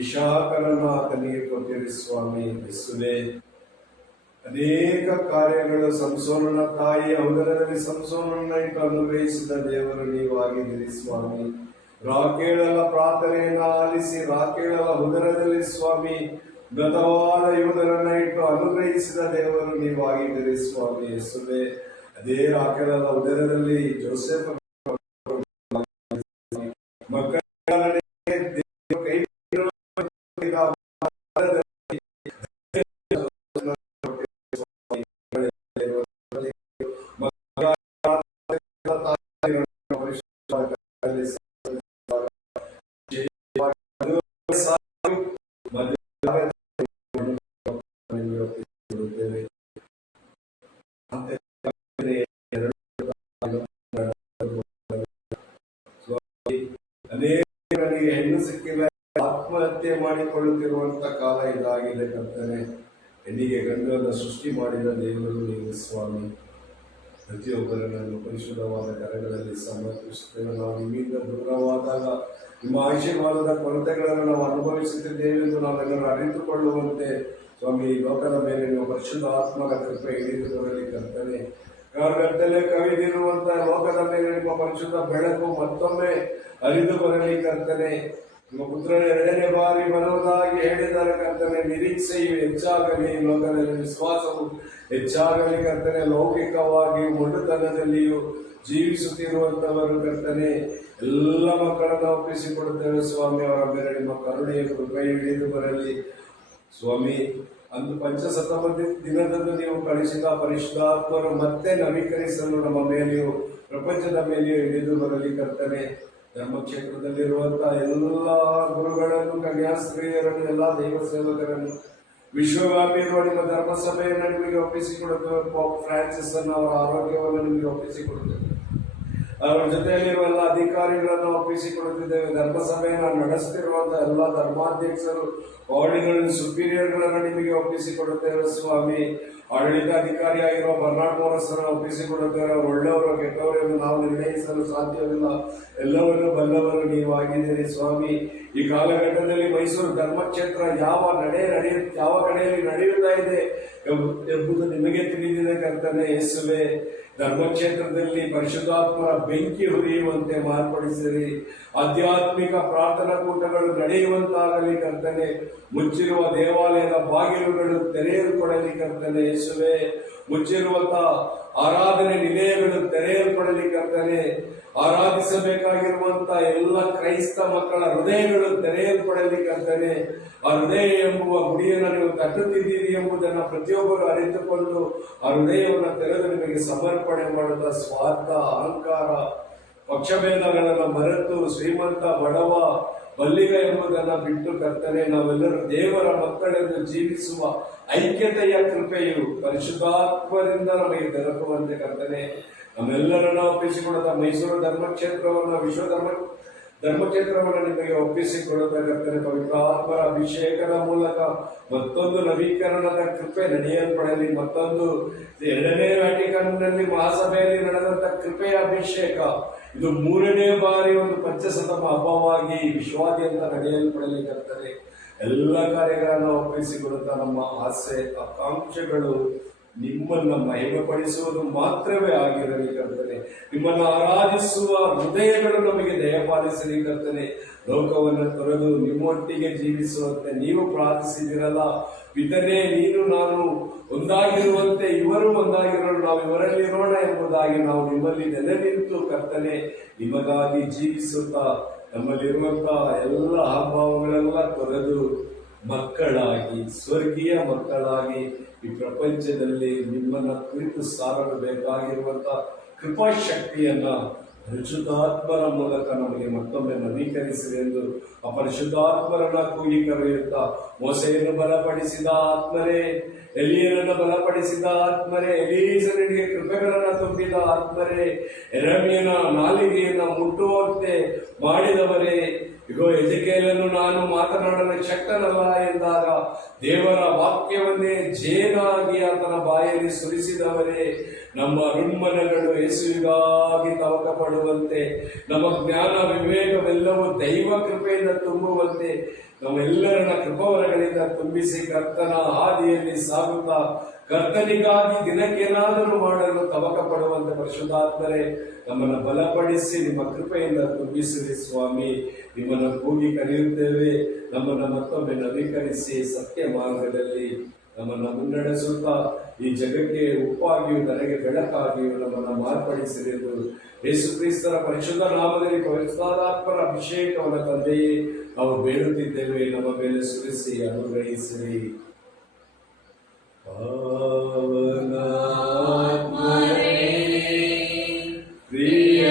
ಇಶಾಕನನ್ನು ಆತನಿಗೆ ಕೊಟ್ಟಿರಿ ಸ್ವಾಮಿ. ಯೇಸುವೆ, ಅನೇಕ ಕಾರ್ಯಗಳು ಸಂಸೋನನ ತಾಯಿಯ ಉದರದಲ್ಲಿ ಸಂಸೋನನ್ನ ಇಟ್ಟು ಅನುಗ್ರಹಿಸಿದ ದೇವರು ನೀವು ಆಗಿದ್ದೀರಿ ಸ್ವಾಮಿ. ರಾಕೇಳಲ ಪ್ರಾರ್ಥನೆಯನ್ನ ಆಲಿಸಿ ರಾಕೇಳಲ ಉದರದಲ್ಲಿ ಸ್ವಾಮಿ ಗತವಾದ ಯೋಧರನ್ನ ಇಟ್ಟು ಅನುಗ್ರಹಿಸಿದ ದೇವರು ನೀವು ಆಗಿದ್ದೀರಿ ಸ್ವಾಮಿ. ಯೇಸುವೆ, ಅದೇ ರಾಕೇಳಲ ಉದರದಲ್ಲಿ ಜೋಸೆಫ್ ಮಕ್ಕಳ ಕೈ ಅನೇಕರಿಗೆ ಹೆಣ್ಣು ಸಿಕ್ಕಿಲ್ಲ, ಆತ್ಮಹತ್ಯೆ ಮಾಡಿಕೊಳ್ಳುತ್ತಿರುವಂತ ಕಾಲ ಇದಾಗಿದೆ ಕರ್ತನೆ. ಹೆಣ್ಣಿಗೆ ಗಂಡನ್ನು ಸೃಷ್ಟಿ ಮಾಡಿದ ದೇವರು ನೀವು ಸ್ವಾಮಿ. ಪ್ರತಿಯೊಬ್ಬರನ್ನು ಪರಿಶುದ್ಧವಾದ ಕರೆಗಳಲ್ಲಿ ಸಮರ್ಪಿಸುತ್ತೇವೆ. ನಾವು ನಿಮ್ಮಿಂದ ದೂರವಾದಾಗ ನಿಮ್ಮ ಆಶೀರ್ವಾದದ ಕೊರತೆಗಳನ್ನು ನಾವು ಅನುಭವಿಸುತ್ತಿದ್ದೇವೆ ಎಂದು ನಾವೆಲ್ಲರೂ ಅರಿತುಕೊಳ್ಳುವಂತೆ ಸ್ವಾಮಿ ಲೋಕದ ಮೇಲೆ ನೀವು ಪರಿಶುದ್ಧ ಆತ್ಮದ ಕೃಪೆ ಹಿಡಿದುಕೊಳ್ಳಲಿ ಕರ್ತನೆ. ಗದ್ದಲೆ ಕವಿದಿರುವಂತಹ ಲೋಕದ ಮೇಲೆ ನಿಮ್ಮ ಪರಿಶುದ್ಧ ಬೆಳಕು ಮತ್ತೊಮ್ಮೆ ಅರಿದು ಬರಲಿ ಕರ್ತನೆ. ನಿಮ್ಮ ಪುತ್ರನ 2ನೇ ಬಾರಿ ಬರುವುದಾಗಿ ಹೇಳಿದರೆ ಕರ್ತನೆ, ನಿರೀಕ್ಷೆಯು ಹೆಚ್ಚಾಗಲಿ, ಲೋಕದಲ್ಲಿ ವಿಶ್ವಾಸವು ಹೆಚ್ಚಾಗಲಿ ಕರ್ತನೆ. ಲೌಕಿಕವಾಗಿ ಮೊಂಡುತನದಲ್ಲಿಯೂ ಜೀವಿಸುತ್ತಿರುವಂತವರು ಕರ್ತನೆ ಎಲ್ಲ ಮಕ್ಕಳನ್ನು ಒಪ್ಪಿಸಿಕೊಡುತ್ತೇವೆ ಸ್ವಾಮಿ. ಅವರ ಮೇಲೆ ನಿಮ್ಮ ಕರುಣೆಯ ಕೃಪೆ ಹಿಡಿದು ಬರಲಿ ಸ್ವಾಮಿ. ಅಂದು ಪಂಚಸಪ್ತಮ ದಿನದಂದು ನೀವು ಕಳಿಸಿದ ಪರಿಶುದ್ಧಾತ್ಮರು ಮತ್ತೆ ನವೀಕರಿಸಲು ನಮ್ಮ ಮೇಲೆಯೂ ಪ್ರಪಂಚದ ಮೇಲೆಯೂ ಹಿಡಿದು ಬರಲಿ ಕರ್ತನೆ. ಧರ್ಮಕ್ಷೇತ್ರದಲ್ಲಿರುವಂತಹ ಎಲ್ಲ ಗುರುಗಳನ್ನು, ಕನ್ಯಾಸ್ತ್ರೀಯರನ್ನು, ಎಲ್ಲ ದೈವ ಸೇವಕರನ್ನು, ವಿಶ್ವವ್ಯಾಪಿ ಇರುವ ನಿಮ್ಮ ಧರ್ಮಸಭೆಯನ್ನು ನಿಮಗೆ ಒಪ್ಪಿಸಿಕೊಡುತ್ತೇವೆ. ಪಾಪ್ ಫ್ರಾನ್ಸಿಸ್ ಅನ್ನು ಅವರ ಆರೋಗ್ಯವನ್ನು ನಿಮಗೆ ಒಪ್ಪಿಸಿಕೊಡುತ್ತೇವೆ. ಅವರ ಜೊತೆಯಲ್ಲಿರುವ ಎಲ್ಲ ಅಧಿಕಾರಿಗಳನ್ನು ಒಪ್ಪಿಸಿಕೊಡುತ್ತಿದ್ದೇವೆ. ಧರ್ಮಸಭೆಯನ್ನು ನಡೆಸುತ್ತಿರುವಂತಹ ಎಲ್ಲ ಧರ್ಮಾಧ್ಯಕ್ಷರು, ಆರ್ಡಿನಲ್ ಸುಪೀರಿಯರ್ಗಳನ್ನು ನಿಮಗೆ ಒಪ್ಪಿಸಿಕೊಡುತ್ತೇವೆ ಸ್ವಾಮಿ. ಆಡಳಿತಾಧಿಕಾರಿಯಾಗಿರುವ ಬರ್ನಾರ್ಡ್ ಮೋರಸ್ಸನ್ನು ಒಪ್ಪಿಸಿಕೊಡುತ್ತೇವೆ. ಅವರು ಒಳ್ಳೆಯವರು ಕೆಟ್ಟವರು ಎಂದು ನಾವು ನಿರ್ಣಯಿಸಲು ಸಾಧ್ಯವಿಲ್ಲ. ಎಲ್ಲವನ್ನೂ ಬಲ್ಲವರು ನೀವು ಆಗಿದ್ದೀರಿ ಸ್ವಾಮಿ. ಈ ಕಾಲಘಟ್ಟದಲ್ಲಿ ಮೈಸೂರು ಧರ್ಮಕ್ಷೇತ್ರ ಯಾವ ಕಡೆಯಲ್ಲಿ ನಡೆಯುತ್ತಾ ಇದೆ ಎಂಬುದು ನಿಮಗೆ ತಿಳಿದಿದೆ ಕರ್ತನೆ. ಯೇಸುವೆ, ಧರ್ಮಕ್ಷೇತ್ರದಲ್ಲಿ ಪರಿಶುದ್ಧಾತ್ಮರ ಬೆಂಕಿ ಹುರಿಯುವಂತೆ ಮಾರ್ಪಡಿಸಿರಿ. ಆಧ್ಯಾತ್ಮಿಕ ಪ್ರಾರ್ಥನಾ ಕೂಟಗಳು ನಡೆಯುವಂತಾಗಲಿ ಕರ್ತನೆ. ಮುಚ್ಚಿರುವ ದೇವಾಲಯದ ಬಾಗಿಲುಗಳು ತೆರೆಯಲ್ಪಡಲಿ ಕರ್ತನೆ. ಯೇಸುವೆ, ಮುಚ್ಚಿರುವಂತಹ ಆರಾಧನೆ ನಿಲಯಗಳು ತೆರೆಯಲ್ಪಡಲಿ ಕರ್ತನೆ. ಆರಾಧಿಸಬೇಕಾಗಿರುವಂತಹ ಎಲ್ಲ ಕ್ರೈಸ್ತ ಮಕ್ಕಳ ಹೃದಯಗಳು ತೆರೆಯಲ್ಪಡಲಿ ಕರ್ತನೆ. ಆ ಹೃದಯ ಎಂಬುವ ಗುಡಿಯನ್ನು ನೀವು ತಟ್ಟುತ್ತಿದ್ದೀರಿ ಎಂಬುದನ್ನು ಪ್ರತಿಯೊಬ್ಬರು ಅರಿತುಕೊಂಡು ಆ ಹೃದಯವನ್ನು ತೆರೆದು ನಿಮಗೆ ಸಮರ್ಪಣೆ ಮಾಡುತ್ತಾ ಸ್ವಾರ್ಥ, ಅಹಂಕಾರ, ಪಕ್ಷಭೇದಗಳನ್ನು ಮರೆತು ಶ್ರೀಮಂತ, ಬಡವ, ಬಲ್ಲಿಗ ಎಂಬುದನ್ನು ಬಿಟ್ಟು ಕರ್ತನೆ ನಾವೆಲ್ಲರೂ ದೇವರ ಮಕ್ಕಳೆಂದು ಜೀವಿಸುವ ಐಕ್ಯತೆಯ ಕೃಪೆಯು ಪರಿಶುದ್ಧಾತ್ಮದಿಂದ ನಮಗೆ ದೊರಕುವಂತೆ ಕರ್ತನೆ ನಮ್ಮೆಲ್ಲರನ್ನ ಒಪ್ಪಿಸಿಕೊಡುತ್ತ ಮೈಸೂರು ಧರ್ಮಕ್ಷೇತ್ರವನ್ನು ಧರ್ಮಕ್ಷೇತ್ರವನ್ನು ನಿಮಗೆ ಒಪ್ಪಿಸಿಕೊಡುತ್ತಾ ಕರ್ತನೆ. ಪವಿತ್ರಾತ್ಮರ ಅಭಿಷೇಕದ ಮೂಲಕ ಮತ್ತೊಂದು ನವೀಕರಣದ ಕೃಪೆ ನಡೆಯಲ್ಪಡಲಿ. ಮತ್ತೊಂದು 2ನೇ ವ್ಯಾಟಿಕನ್ನಲ್ಲಿ ಮಹಾಸಭೆಯಲ್ಲಿ ನಡೆದಂತ ಕೃಪೆಯ ಅಭಿಷೇಕ ಇದು 3ನೇ ಬಾರಿ ಒಂದು ಪಂಚಶತಮ ಹಬ್ಬವಾಗಿ ವಿಶ್ವಾದ್ಯಂತ ನಡೆಯಲ್ಪಡಲಿ ಕರ್ತನೆ. ಎಲ್ಲ ಕಾರ್ಯಗಳನ್ನು ಒಪ್ಪಿಸಿಕೊಡುತ್ತಾ ನಮ್ಮ ಆಸೆ, ಆಕಾಂಕ್ಷೆಗಳು ನಿಮ್ಮನ್ನ ಮಹಿಮೆಪಡಿಸುವುದು ಮಾತ್ರವೇ ಆಗಿರಲಿ ಕರ್ತನೆ. ನಿಮ್ಮನ್ನು ಆರಾಧಿಸುವ ಹೃದಯಗಳು ನಮಗೆ ದಯಪಾಲಿಸಲಿ ಕರ್ತನೆ. ಲೋಕವನ್ನು ತೊರೆದು ನಿಮ್ಮೊಟ್ಟಿಗೆ ಜೀವಿಸುವಂತೆ ನೀವು ಪ್ರಾರ್ಥಿಸಿದಿರಲ್ಲ. ಪಿತನೇ, ನೀನು ನಾನು ಒಂದಾಗಿರುವಂತೆ ಇವರು ಒಂದಾಗಿರೋರು, ನಾವು ಇವರಲ್ಲಿರೋಣ ಎಂಬುದಾಗಿ ನಾವು ನಿಮ್ಮಲ್ಲಿ ನೆಲೆ ನಿಂತು ಕರ್ತನೆ ನಿಮಗಾಗಿ ಜೀವಿಸುತ್ತಾ ನಮ್ಮಲ್ಲಿರುವಂತಹ ಎಲ್ಲ ಅಹಂಭಾವಗಳೆಲ್ಲ ತೊರೆದು ಮಕ್ಕಳಾಗಿ, ಸ್ವರ್ಗೀಯ ಮಕ್ಕಳಾಗಿ ಈ ಪ್ರಪಂಚದಲ್ಲಿ ನಿಮ್ಮನ್ನ ಕುರಿತು ಸಾರಲು ಬೇಕಾಗಿರುವಂತಹ ಕೃಪಾಶಕ್ತಿಯನ್ನ ಪರಿಶುದ್ಧಾತ್ಮರ ಮೂಲಕ ನಮಗೆ ಮತ್ತೊಮ್ಮೆ ನವೀಕರಿಸಿದೆ ಎಂದು ಆ ಪರಿಶುದ್ಧಾತ್ಮರನ್ನ ಕೂಗಿ ಕರೆಯುತ್ತಾ, ಮೋಸೆಯನ್ನು ಬಲಪಡಿಸಿದ ಆತ್ಮರೇ, ಎಲಿಯನನ್ನು ಬಲಪಡಿಸಿದ ಆತ್ಮರೇ, ಎಲೀಸನಿಗೆ ಕೃಪೆಗಳನ್ನ ತುಂಬಿದ ಆತ್ಮರೇ, ಯೆರೆಮೀಯನ ನಾಲಿಗೆಯನ್ನ ಮುಟ್ಟುವಂತೆ ಮಾಡಿದವರೇ, ಇಗೋ ಎಜೆಕೇಲನ್ನು ನಾನು ಮಾತನಾಡಲು ಶಕ್ತನಲ್ಲ ಎಂದಾಗ ದೇವರ ವಾಕ್ಯವನ್ನೇ ಜೇನಾಗಿ ಆತನ ಬಾಯಲ್ಲಿ ಸುರಿಸಿದವರೇ, ನಮ್ಮ ಋಣ್ಮನಗಳು ಯೇಸುವಿಗಾಗಿ ತವಕ ಪಡುವಂತೆ, ನಮ್ಮ ಜ್ಞಾನ ವಿವೇಕವೆಲ್ಲವೂ ದೈವ ಕೃಪೆಯಿಂದ ತುಂಬುವಂತೆ ನಮ್ಮೆಲ್ಲರನ್ನ ಕೃಪಾವರಗಳಿಂದ ತುಂಬಿಸಿ ಕರ್ತನ ಹಾದಿಯಲ್ಲಿ ಸಾಗುತ್ತಾ ಕರ್ತನಿಗಾಗಿ ದಿನಕ್ಕೇನಾದರೂ ಮಾಡಲು ತವಕ ಪಡುವಂತೆ ಪರಿಶುದ್ಧಾತ್ಮರೇ ನಮ್ಮನ್ನು ಬಲಪಡಿಸಿ ನಿಮ್ಮ ಕೃಪೆಯಿಂದ ತುಂಬಿಸಿರಿ ಸ್ವಾಮಿ. ನಿಮ್ಮನ್ನು ಕೂಗಿ ಕರೆಯುತ್ತೇವೆ. ನಮ್ಮನ್ನು ಮತ್ತೊಮ್ಮೆ ನವೀಕರಿಸಿ ಸತ್ಯ ಮಾರ್ಗದಲ್ಲಿ ನಮ್ಮನ್ನು ಮುನ್ನಡೆಸುತ್ತಾ ಈ ಜಗಕ್ಕೆ ಉಪ್ಪಾಗಿಯೂ ನನಗೆ ಬೆಳಕಾಗಿಯೂ ನಮ್ಮನ್ನು ಮಾರ್ಪಡಿಸಿರಿ ಎಂದು ಯೇಸು ಕ್ರಿಸ್ತರ ಪರಿಶುದ್ಧ ನಾಮದಲ್ಲಿ ಪವಿತ್ರಾತ್ಮರ ಅಭಿಷೇಕವನ್ನು ತಂದೆಯೇ ನಾವು ಬೇಡುತ್ತಿದ್ದೇವೆ. ನಮ್ಮ ಮೇಲೆ ಸುರಿಸಿ ಅನುಗ್ರಹಿಸಿರಿ. ಪ್ರಿಯ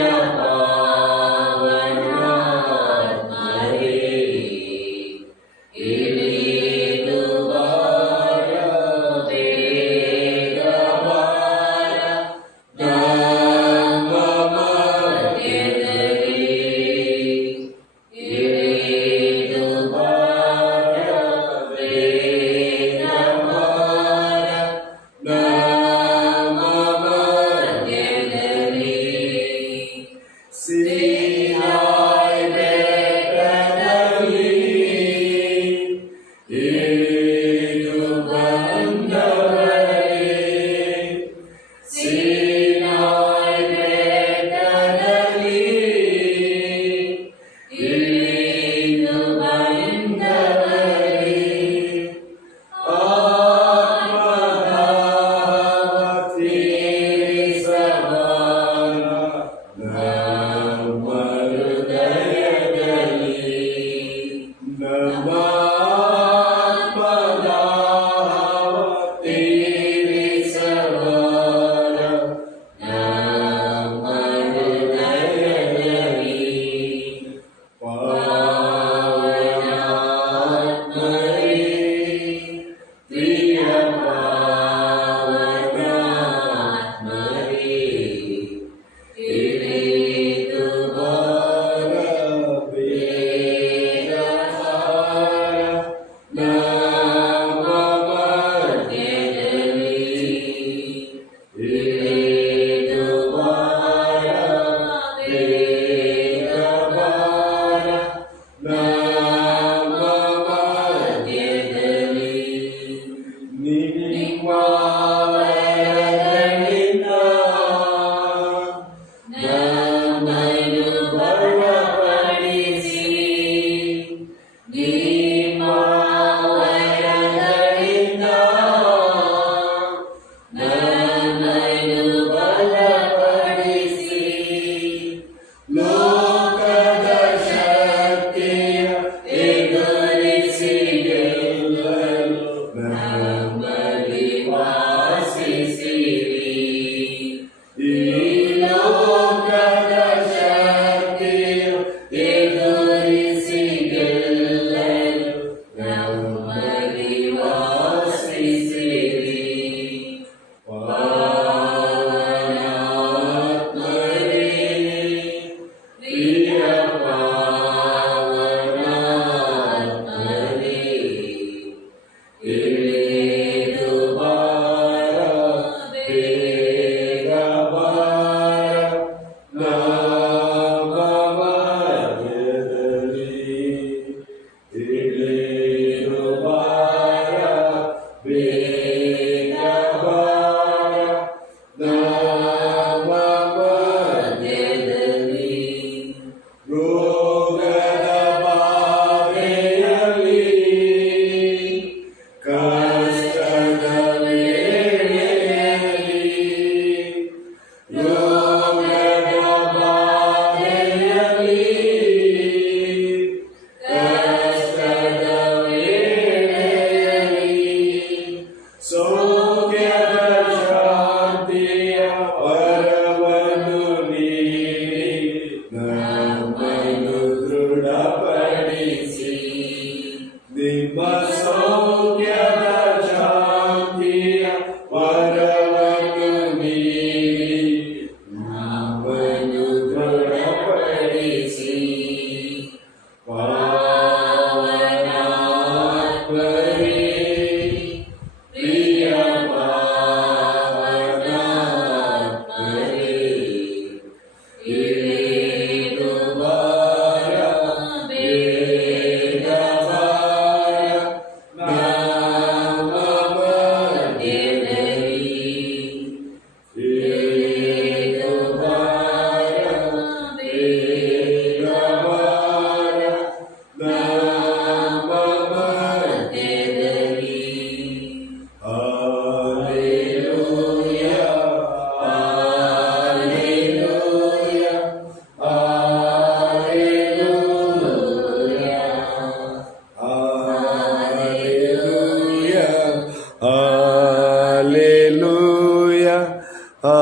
ಲೋಕದ ಶಕ್ತಿಯ ಆ